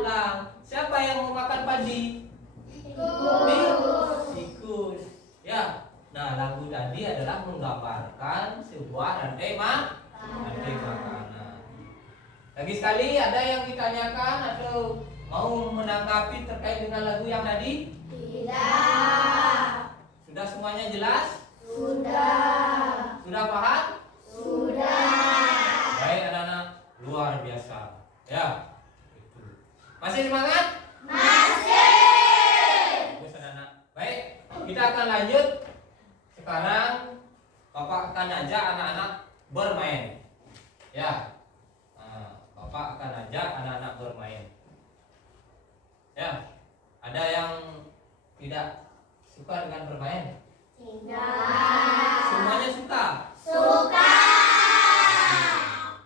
Ular. Siapa yang memakan padi? Tikus. Ya. Nah, lagu tadi adalah menggambarkan sebuah rantai makanan. Lagi sekali, ada yang ditanyakan atau mau menanggapi terkait dengan lagu yang tadi? Tidak. Sudah semuanya jelas? Sudah. Sudah paham? Sudah. Baik anak-anak, luar biasa. Ya. Itu. Masih semangat? Masih. Bagus anak-anak. Baik, kita akan lanjut. Sekarang Bapak akan ajak anak-anak bermain. Ya. Nah, Bapak akan ajak anak-anak bermain. Ya. Ada yang tidak suka dengan bermain? Tidak. Semuanya suka? Suka.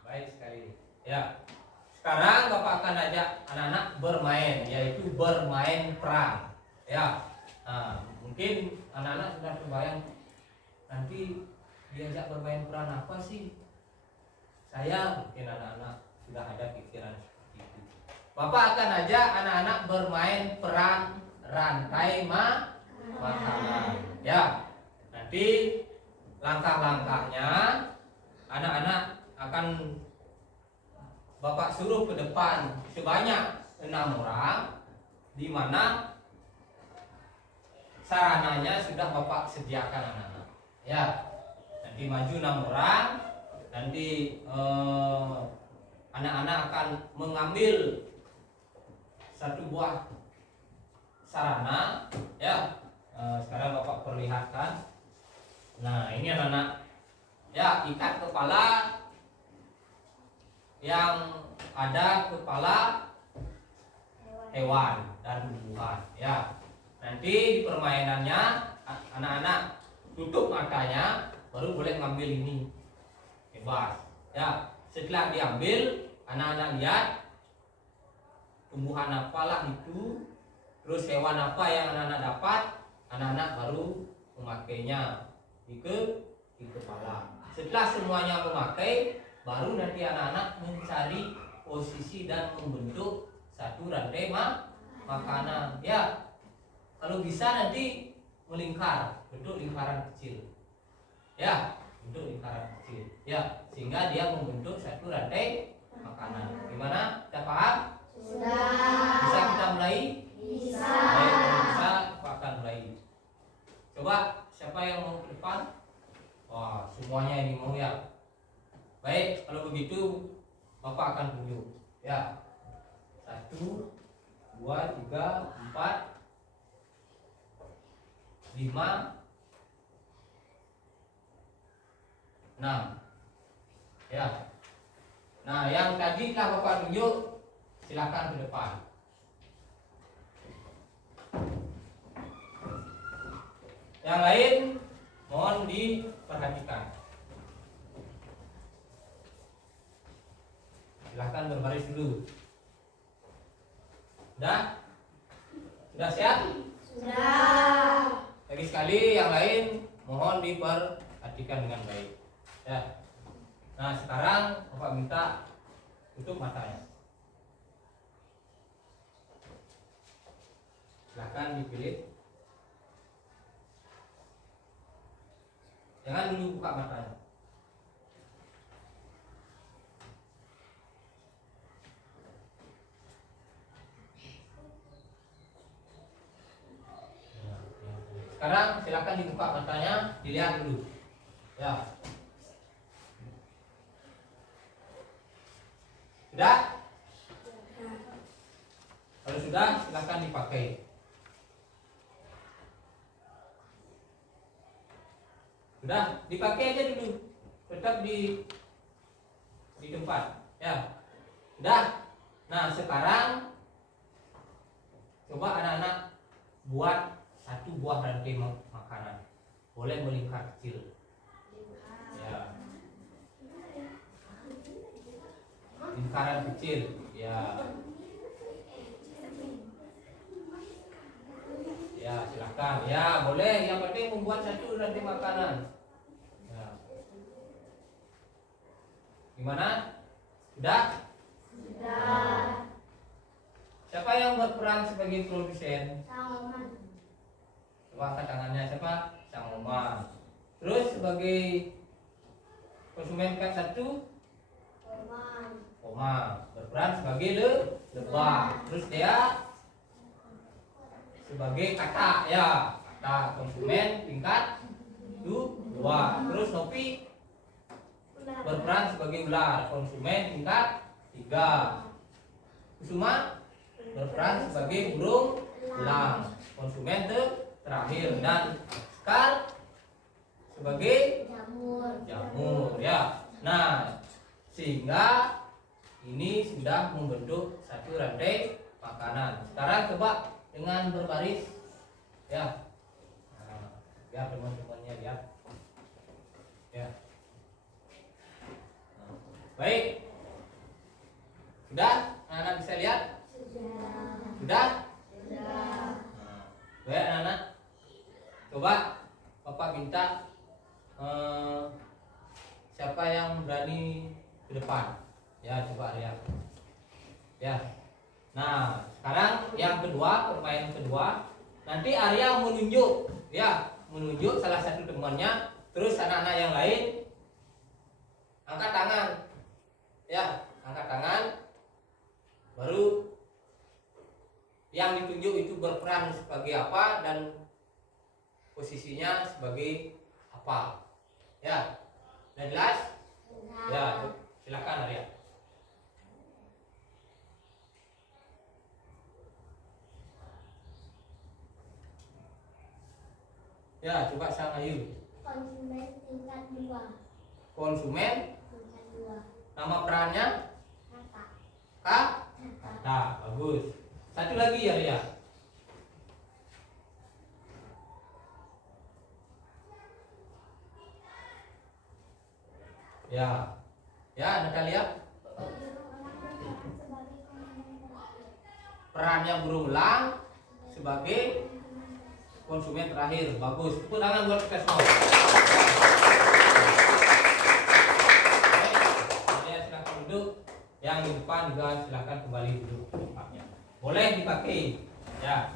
Baik sekali. Ya. Sekarang Bapak akan ajak anak-anak bermain, yaitu bermain peran. Ya. Nah, mungkin anak-anak sudah terbayang nanti diajak bermain peran apa sih? Saya mungkin anak-anak sudah ada pikiran seperti itu. Bapak akan ajak anak-anak bermain peran rantai makanan. Ya. Nanti langkah-langkahnya anak-anak akan Bapak suruh ke depan sebanyak 6 orang, di mana sarananya sudah Bapak sediakan anak-anak. Ya. Nanti maju 6 orang, nanti anak-anak akan mengambil satu buah sarana. Ya. Sekarang Bapak perlihatkan. Nah, ini anak-anak. Ya, ikat kepala yang ada kepala hewan dan tumbuhan. Ya. Nanti di permainannya anak-anak tutup matanya, baru boleh ngambil ini. Bebas. Ya. Setelah diambil, anak-anak lihat tumbuhan apalah itu, terus hewan apa yang anak-anak dapat, anak-anak baru memakainya di kepala. Setelah semuanya memakai, baru nanti anak-anak mencari posisi dan membentuk satu rantai makanan. Ya, kalau bisa nanti melingkar, bentuk lingkaran kecil. Ya, bentuk lingkaran kecil. Ya, sehingga dia membentuk satu rantai makanan. Gimana? Kita paham? Sudah. Bisa kita mulai? Bisa. Baik, kalau bisa Pak akan mulai. Coba siapa yang mau ke depan? Wah, semuanya ini mau ya. Baik, kalau begitu Bapak akan tunjuk. Ya. 1, 2, 3, 4, 5, 6. Ya. Nah, yang tadi telah Bapak tunjuk, silakan ke depan. Yang lain mohon diperhatikan. silahkan berbaris dulu. Sudah siap? Sudah. Lagi sekali yang lain mohon diperhatikan dengan baik. Ya. Nah sekarang Bapak minta tutup matanya. Silahkan dipilih. Jangan dulu buka matanya. Sekarang silakan dibuka matanya, dilihat dulu. Ya. Sudah? Kalau sudah, silakan dipakai. Sudah, dipakai aja dulu. Tetap di tempat. Ya. Sudah. Nah, sekarang coba anak-anak buat satu buah rantai makanan, boleh melingkar kecil. Ya. Lingkaran kecil. Ya. Ya silakan. Ya boleh. Yang penting membuat satu rantai makanan. Ya. Gimana? Sudah? Sudah. Siapa yang berperan sebagai produsen? Sang Oman. Coba angkat tangannya, siapa? Sang Oman. Terus sebagai konsumen tingkat 1? Oman. Berperan sebagai lebah. Terus dia sebagai kata, ya, kata konsumen tingkat 2. Terus Nopi berperan sebagai ular, konsumen tingkat 3. Kusuma berperan sebagai burung elang, konsumen terakhir, dan Sekar sebagai jamur, ya. Nah, sehingga ini sudah membentuk satu rantai makanan. Sekarang coba dengan berbaris, ya. Nah, biar teman-temannya lihat, ya. Nah, baik, sudah, anak-anak bisa lihat? Sudah? Nah, baik anak-anak, coba Bapak minta siapa yang berani ke depan, ya, coba lihat, ya. Nah, sekarang yang kedua, permainan kedua, nanti Arya menunjuk, ya, menunjuk salah satu temannya, terus anak-anak yang lain angkat tangan, ya, angkat tangan, baru yang ditunjuk itu berperan sebagai apa dan posisinya sebagai apa, ya. Udah jelas? Ya, silakan Arya. Ya, coba Sang Ayu. Konsumen tingkat 2. Konsumen, Tingkat 2. nama perannya Kata. kata. Bagus. Satu lagi ya Ria. Ya. Ya, Natalia. Perannya burung elang sebagai konsumen terakhir. Bagus. Tepuk tangan buat kita semua. Oke, silakan duduk. Yang di depan juga silakan kembali duduk ke tempatnya. Boleh dipakai. Ya.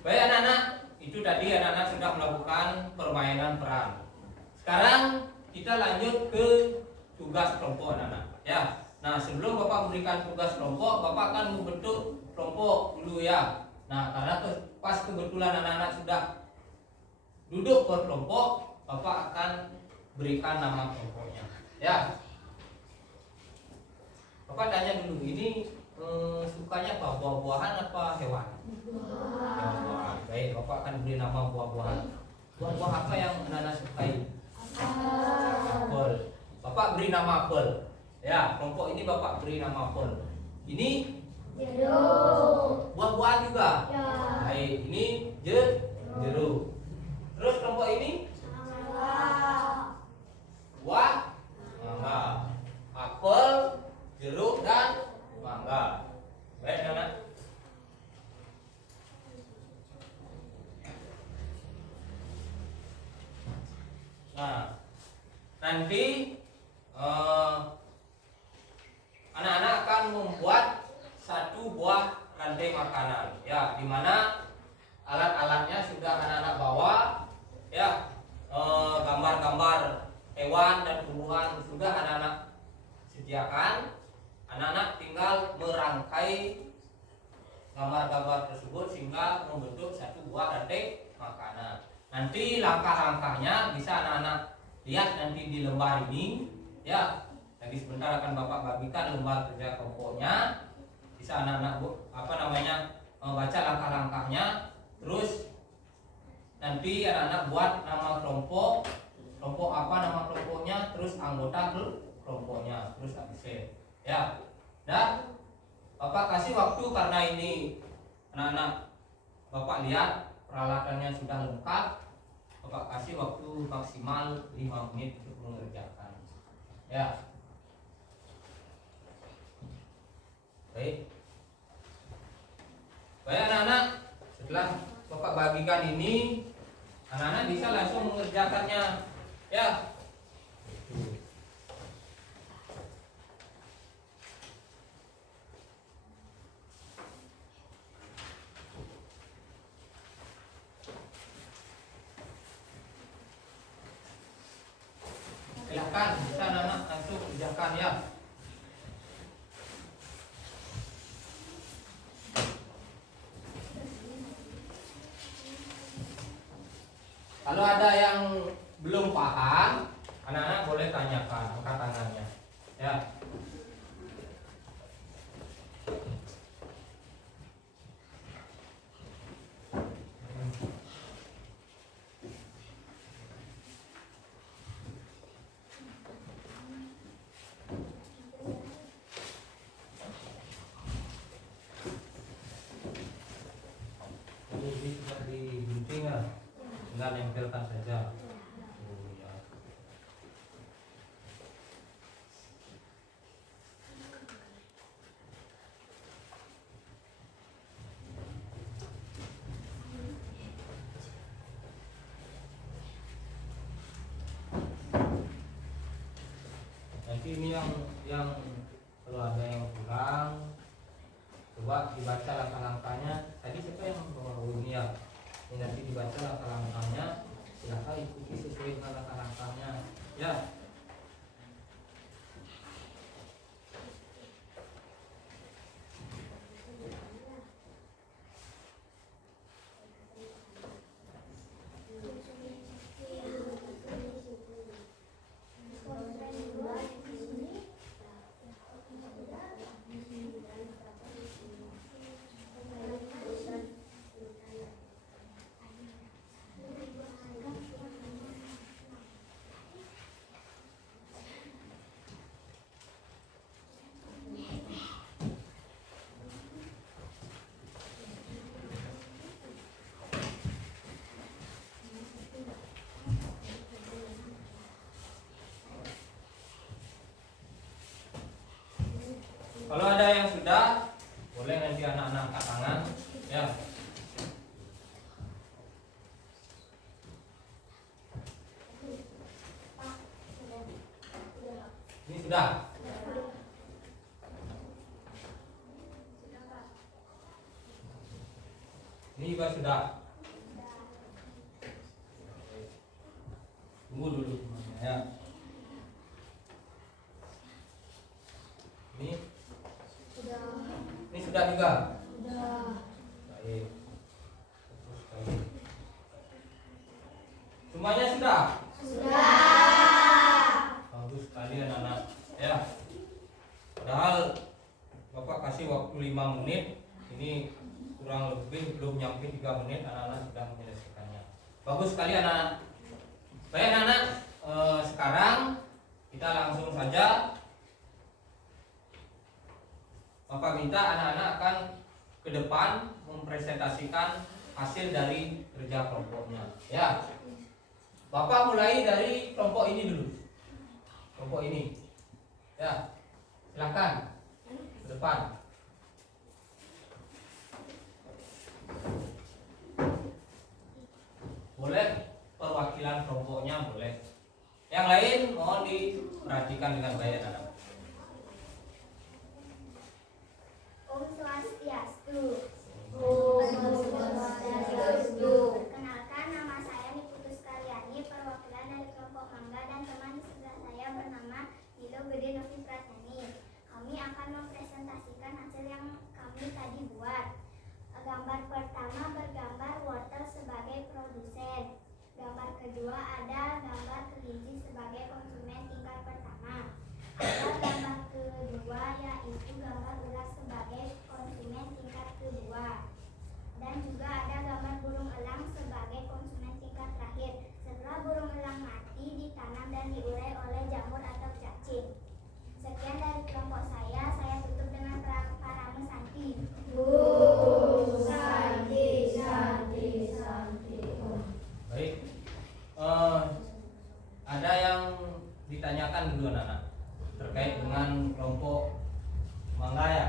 Baik anak-anak, itu tadi anak-anak sudah melakukan permainan peran. Sekarang kita lanjut ke tugas kelompok anak-anak. Ya. Nah, sebelum Bapak memberikan tugas kelompok, Bapak akan membentuk kelompok dulu ya. Nah, karena pas kebetulan anak-anak sudah duduk berkelompok, Bapak akan berikan nama kelompoknya. Ya. Bapak tanya dulu, ini sukanya apa? Buah-buahan apa hewan? Buah-buahan. Baik, Bapak akan beri nama buah-buahan. Buah-buah apa yang anak-anak sukai? Apel. Bapak beri nama apel. Ya, kelompok ini Bapak beri nama apel. Ini Jeruk. buah-buahan juga. Ya. Baik, ini jeruk. Terus kelompok ini buah mangga. Apel, jeruk dan mangga. Baik anak. Nah, nanti anak-anak akan membuat satu buah rantai makanan, ya, dimana alat-alatnya sudah anak-anak bawa, ya, gambar-gambar hewan dan tumbuhan sudah anak-anak sediakan. Anak-anak tinggal merangkai gambar-gambar tersebut sehingga membentuk satu buah rantai makanan. Nanti langkah-langkahnya bisa anak-anak lihat nanti di lembar ini, ya. Tadi sebentar akan Bapak bagikan lembar kerja kelompoknya. Bisa anak-anak baca langkah-langkahnya. Terus nanti anak-anak buat nama kelompok apa nama kelompoknya, terus anggota kelompoknya, terus absen, ya. Dan Bapak kasih waktu karena ini anak-anak Bapak lihat peralatannya sudah lengkap. Bapak kasih waktu maksimal 5 menit untuk mengerjakan, ya. Baik anak-anak, setelah Bapak bagikan ini, anak-anak bisa langsung mengerjakannya, ya. Silakan, bisa anak-anak langsung kerjakan, ya. Kalau ada yang belum paham, anak-anak boleh tanyakan, angkat tangannya, ya. Ini sudah digunting, ya. Tinggal nempelkan saja. Oh, ya. Nanti ini yang kalau ada yang kurang, coba dibaca langkah-langkahnya. Tadi siapa yang bawa ini, ya? Ini nanti dibaca langkah-langkahnya, silahkan ikuti sesuai dengan langkah-langkahnya, ya. Kalau ada yang sudah, boleh nanti anak-anak angkat tangan, ya. Ini sudah. Ini juga sudah. Tunggu dulu, ya. Ini sudah juga. Baik. Semuanya sudah. Bagus sekali anak-anak, ya. Padahal Bapak kasih waktu 5 menit. Ini kurang lebih belum nyampe 3 menit anak-anak sudah menyelesaikannya. Bagus sekali anak-anak. Baik anak-anak, sekarang kita langsung saja. Bapak minta anak-anak akan ke depan mempresentasikan hasil dari kerja kelompoknya, ya. Bapak mulai dari kelompok ini dulu. kelompok ini. Ya, silakan ke depan. Boleh perwakilan kelompoknya boleh. Yang lain mohon diperhatikan dengan baik anak. Om Swastiastu. Swastiastu. Perkenalkan, nama saya Niputus Karyani, perwakilan dari kelompok Mangga, dan teman di sebelah saya bernama Nilo Gede Novi Pratani. Kami akan mempresentasikan hasil yang kami tadi buat. Gambar pertama bergambar wortel sebagai produsen. Gambar kedua ada gambar kelinci sebagai konsumen tingkat pertama. Ada gambar kedua yaitu gambar ular sebagai konsumen tingkat kedua. Dan juga ada gambar burung elang sebagai konsumen tingkat terakhir. Setelah burung elang mati, ditanam dan diurai oleh jamur atau cacing. Sekian dari kelompok saya tutup dengan parame Santi. Baik. Ada yang ditanyakan dulu anak-anak terkait dengan kelompok Mangga ya,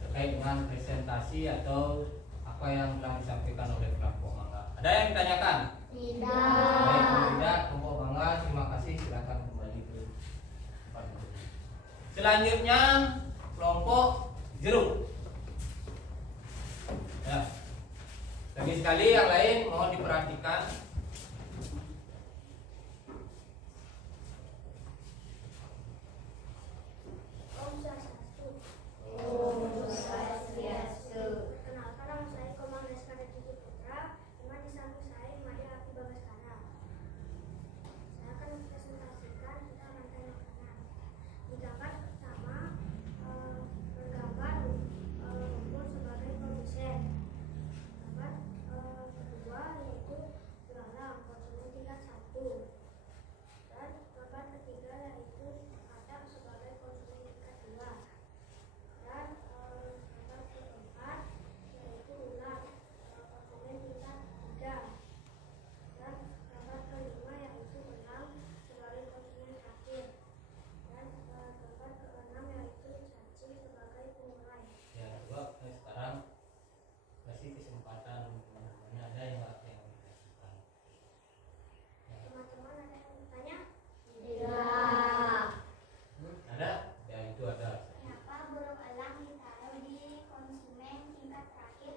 terkait dengan presentasi atau apa yang telah disampaikan oleh kelompok Mangga. Ada yang ditanyakan? Baik, kalau tidak, kelompok Mangga terima kasih, silakan kembali ke tempat. Selanjutnya kelompok jeruk. Ya. Lagi sekali yang lain mohon diperhatikan. Om Swastiastu. Perkenalkan, nama saya Komang Deskara Cici Putra. Teman di samping saya Madi Api Bagaskara. Saya akan mempresentasikan tentang rantai makanan. Di gambar pertama bergambar rumput sebagai produsen. Gambar kedua yaitu belalang konsumen tingkat 1. Dan gambar ketiga yaitu kacang sebagai konsumen tingkat 2. Dan gambar keempat yaitu ular konsumen tingkat 3. Dan gambar kelima yaitu elang sebagai konsumen terakhir. Dan gambar keenam yaitu cacing sebagai pengurai. Ya, coba sekarang kasih kesempatan teman-teman, ada yang dikasihkan. Ya. Teman-teman ada yang bertanya? Ada? Ya itu ada. Kenapa burung elang ditaruh di konsumen tingkat terakhir?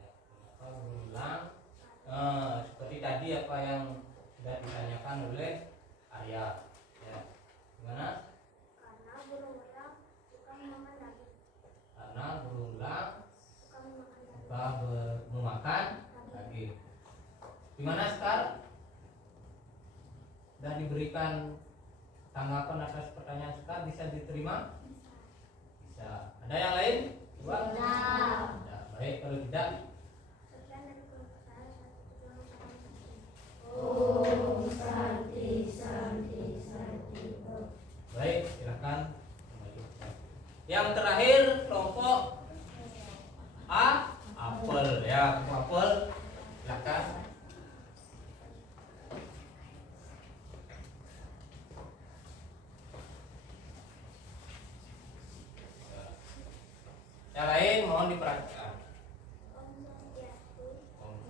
Ya, kenapa berulang? Seperti tadi apa yang sudah ditanyakan oleh Arya. Ya, gimana? Karena burung elang suka memakan daging. Karena berulang Suka memakan daging. memakan daging. Gimana sekarang? Sudah diberikan tanggapan atas pertanyaan sekarang, bisa diterima? Bisa. Ada yang lain? Coba. Ada. Baik, kalau tidak, Sekian dari kelompok saya tutup dengan salam. baik, silakan. Yang terakhir kelompok A, apel ya, kelompok apel. Silakan. Yang lain mohon diperhatikan. Om Swastiastu. Om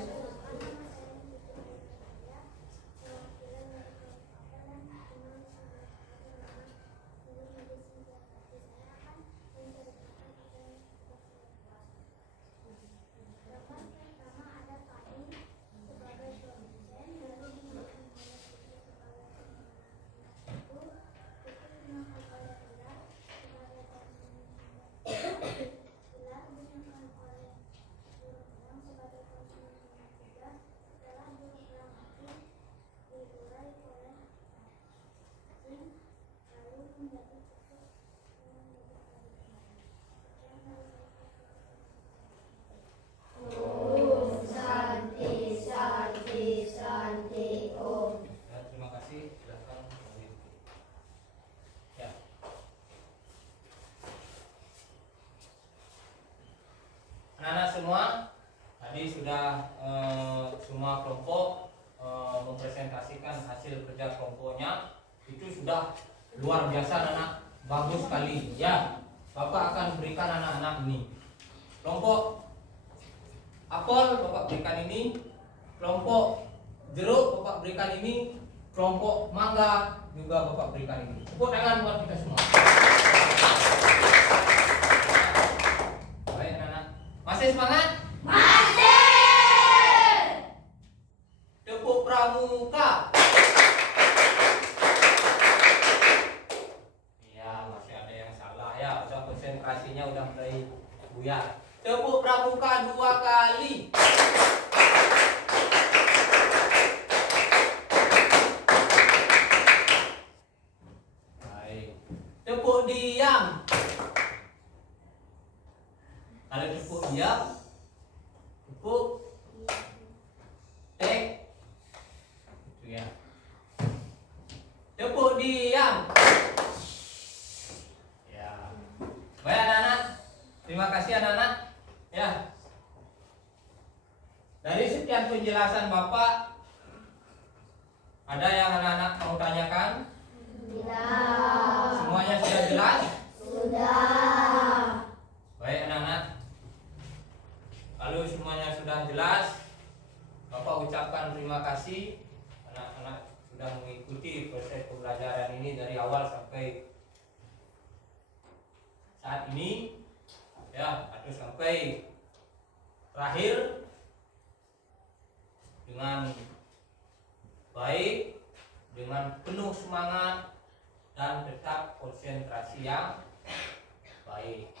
Perkenalkan, nama saya Niputus Karyani, perwakilan dari kelompok apel dan teman sebelah saya bernama Nilo Gede Sintiawati. Saya akan menceritakan apa yang sudah saya buat. Gambar pertama ada padi sebagai produsen, lalu dimakan oleh kucing sebagai konsumen tingkat 1, kucing dimakan oleh ular sebagai konsumen tingkat 2, luar biasa anak, bagus sekali. Ya, Bapak akan berikan anak-anak ini. Kelompok apel Bapak berikan ini, kelompok jeruk Bapak berikan ini, kelompok mangga juga Bapak berikan ini. Tepuk tangan buat kita semua. Baik anak-anak, masih semangat? Tepuk pramuka. Ya, masih ada yang salah ya. Udah konsentrasinya udah mulai buyar. Tepuk pramuka 2 kali. Baik. Tepuk diam. Kalau tepuk diam, tepuk tek. Itu ya. Tepuk diam. Ya. Baik anak-anak. Terima kasih anak-anak. Ya. Dari sekian penjelasan Bapak, ada yang anak-anak mau tanyakan? Tidak. Semuanya sudah jelas? Sudah. Baik anak-anak. Kalau semuanya sudah jelas, Bapak ucapkan terima kasih. Anak-anak sudah mengikuti proses pembelajaran ini dari awal sampai saat ini, ya, atau sampai terakhir dengan baik, dengan penuh semangat dan tetap konsentrasi yang baik.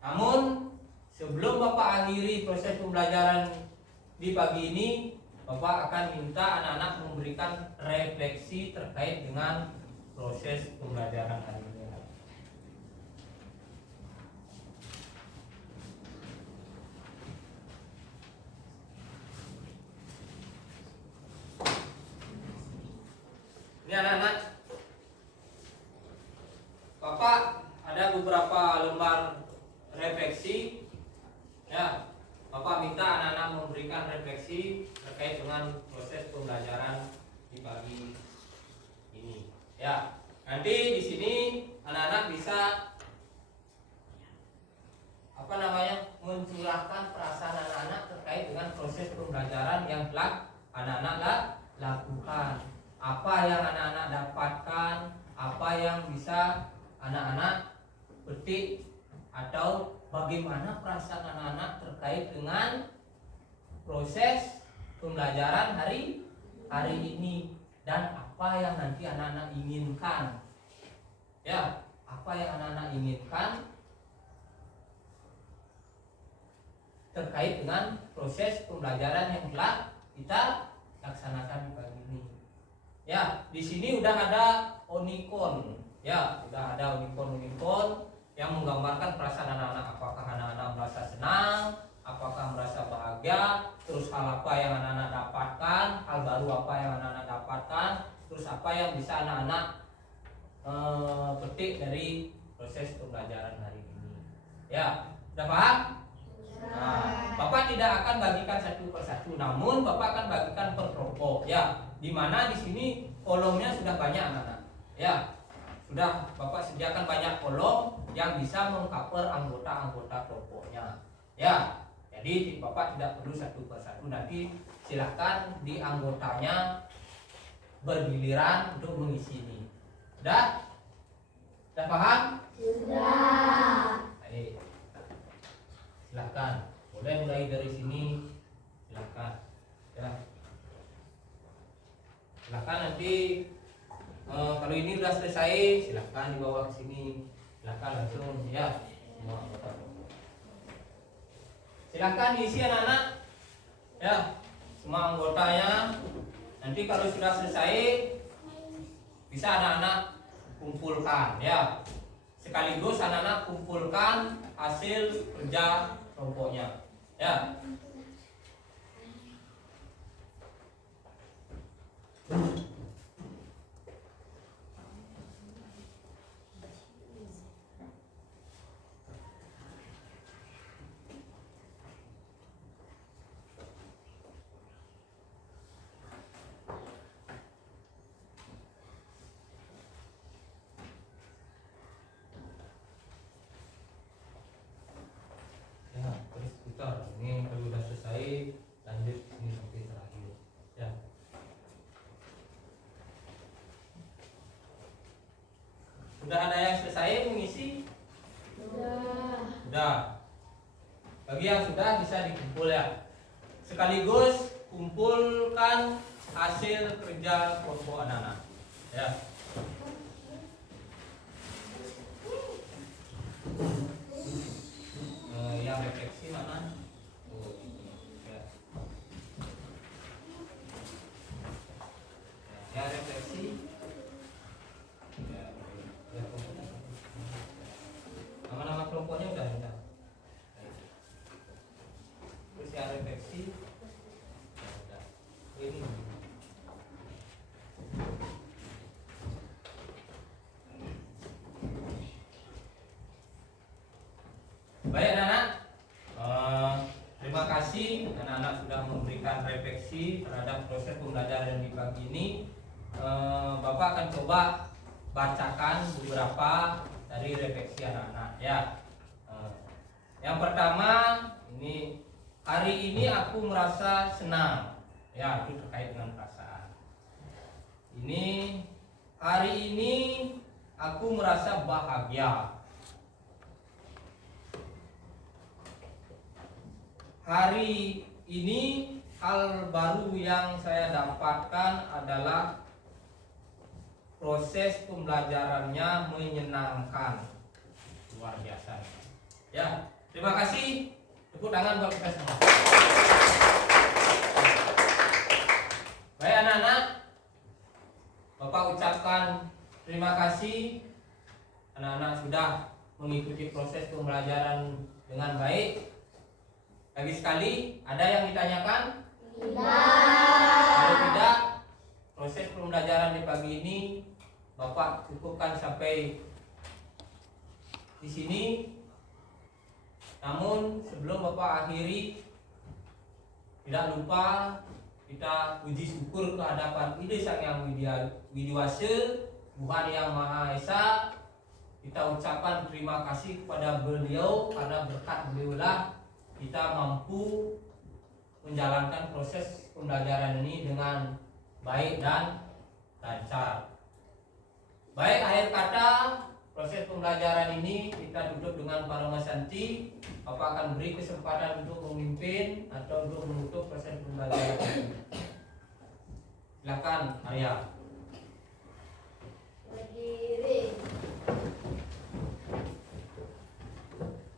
Namun sebelum Bapak akhiri proses pembelajaran di pagi ini, Bapak akan minta anak-anak memberikan refleksi terkait dengan proses pembelajaran hari ini. Ini anak-anak, Bapak ada beberapa lembar refleksi. Ya, Bapak minta anak-anak memberikan refleksi terkait dengan proses pembelajaran di pagi ini. Ya, nanti di sini anak-anak bisa mencurahkan perasaan anak-anak terkait dengan proses pembelajaran yang telah anak-anak lakukan. Apa yang anak-anak dapatkan, apa yang bisa anak-anak petik, atau bagaimana perasaan anak-anak terkait dengan proses pembelajaran hari ini, dan apa yang nanti anak-anak inginkan. Ya, apa yang anak-anak inginkan terkait dengan proses pembelajaran yang telah kita laksanakan pagi ini. Ya, di sini udah ada unikon. Ya, udah ada unikon yang menggambarkan perasaan anak-anak. Apakah anak-anak merasa senang, apakah merasa bahagia, terus hal apa yang anak-anak dapatkan, hal baru apa yang anak-anak dapatkan, terus apa yang bisa anak-anak petik dari proses pembelajaran hari ini. Ya, udah paham? Nah, Bapak tidak akan bagikan satu persatu, namun Bapak akan bagikan per kelompok. Ya, di mana di sini kolomnya sudah banyak anak-anak. Ya, sudah Bapak sediakan banyak kolom yang bisa mengcover anggota-anggota kelompoknya. Ya, jadi Bapak tidak perlu satu persatu. Nanti silakan di anggotanya bergiliran untuk mengisi ini. Sudah? Sudah paham? Sudah. Baik. Silakan. Boleh mulai dari sini. Silakan. Ya. Silakan nanti kalau ini sudah selesai, silakan dibawa ke sini. Silakan langsung ya. Semua anggota. Silakan diisi anak-anak. Ya, semua anggotanya. Nanti kalau sudah selesai, bisa anak-anak kumpulkan ya. Sekaligus anak-anak kumpulkan hasil kerja kelompoknya. Ya. Sudah ada yang selesai mengisi? Sudah. Bagi yang sudah bisa dikumpul ya. Sekaligus kumpulkan hasil kerja kelompok anak-anak. Ya. Yang refleksi mana? Oh, ya. Yang refleksi. Ya. Nama-nama kelompoknya udah ada. Terus yang refleksi. Ya, udah. Ini. Baik anak-anak, terima kasih anak-anak sudah memberikan refleksi terhadap proses pembelajaran di pagi ini. Bapak akan coba bacakan beberapa dari refleksi anak-anak ya. Yang pertama ini, hari ini aku merasa senang. Ya, itu terkait dengan perasaan. Ini, hari ini aku merasa bahagia. Hari ini hal baru yang saya dapatkan adalah proses pembelajarannya menyenangkan. Luar biasa. Ya, terima kasih. Tepuk tangan buat kita semua. Baik anak-anak, Bapak ucapkan terima kasih. Anak-anak sudah mengikuti proses pembelajaran dengan baik. Lagi sekali, ada yang ditanyakan? Kalau tidak, proses pembelajaran di pagi ini Bapak cukupkan sampai di sini. Namun sebelum Bapak akhiri, tidak lupa kita puji syukur ke hadapan Ide Sang Yang Widiwasa, Tuhan Yang Maha Esa. Kita ucapkan terima kasih kepada beliau, karena berkat beliaulah kita mampu menjalankan proses pembelajaran ini dengan baik dan lancar. Baik, akhir kata proses pembelajaran ini kita tutup dengan Parama Santi. Bapak akan beri kesempatan untuk memimpin atau untuk menutup proses pembelajaran ini. Silakan, Arya. Berdiri.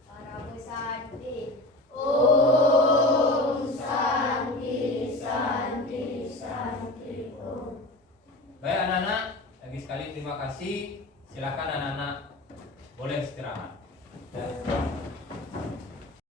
Parama Santi. Om Santi Santi Santi Om. Baik anak-anak, lagi sekali terima kasih. Silakan anak-anak boleh istirahat. Ya.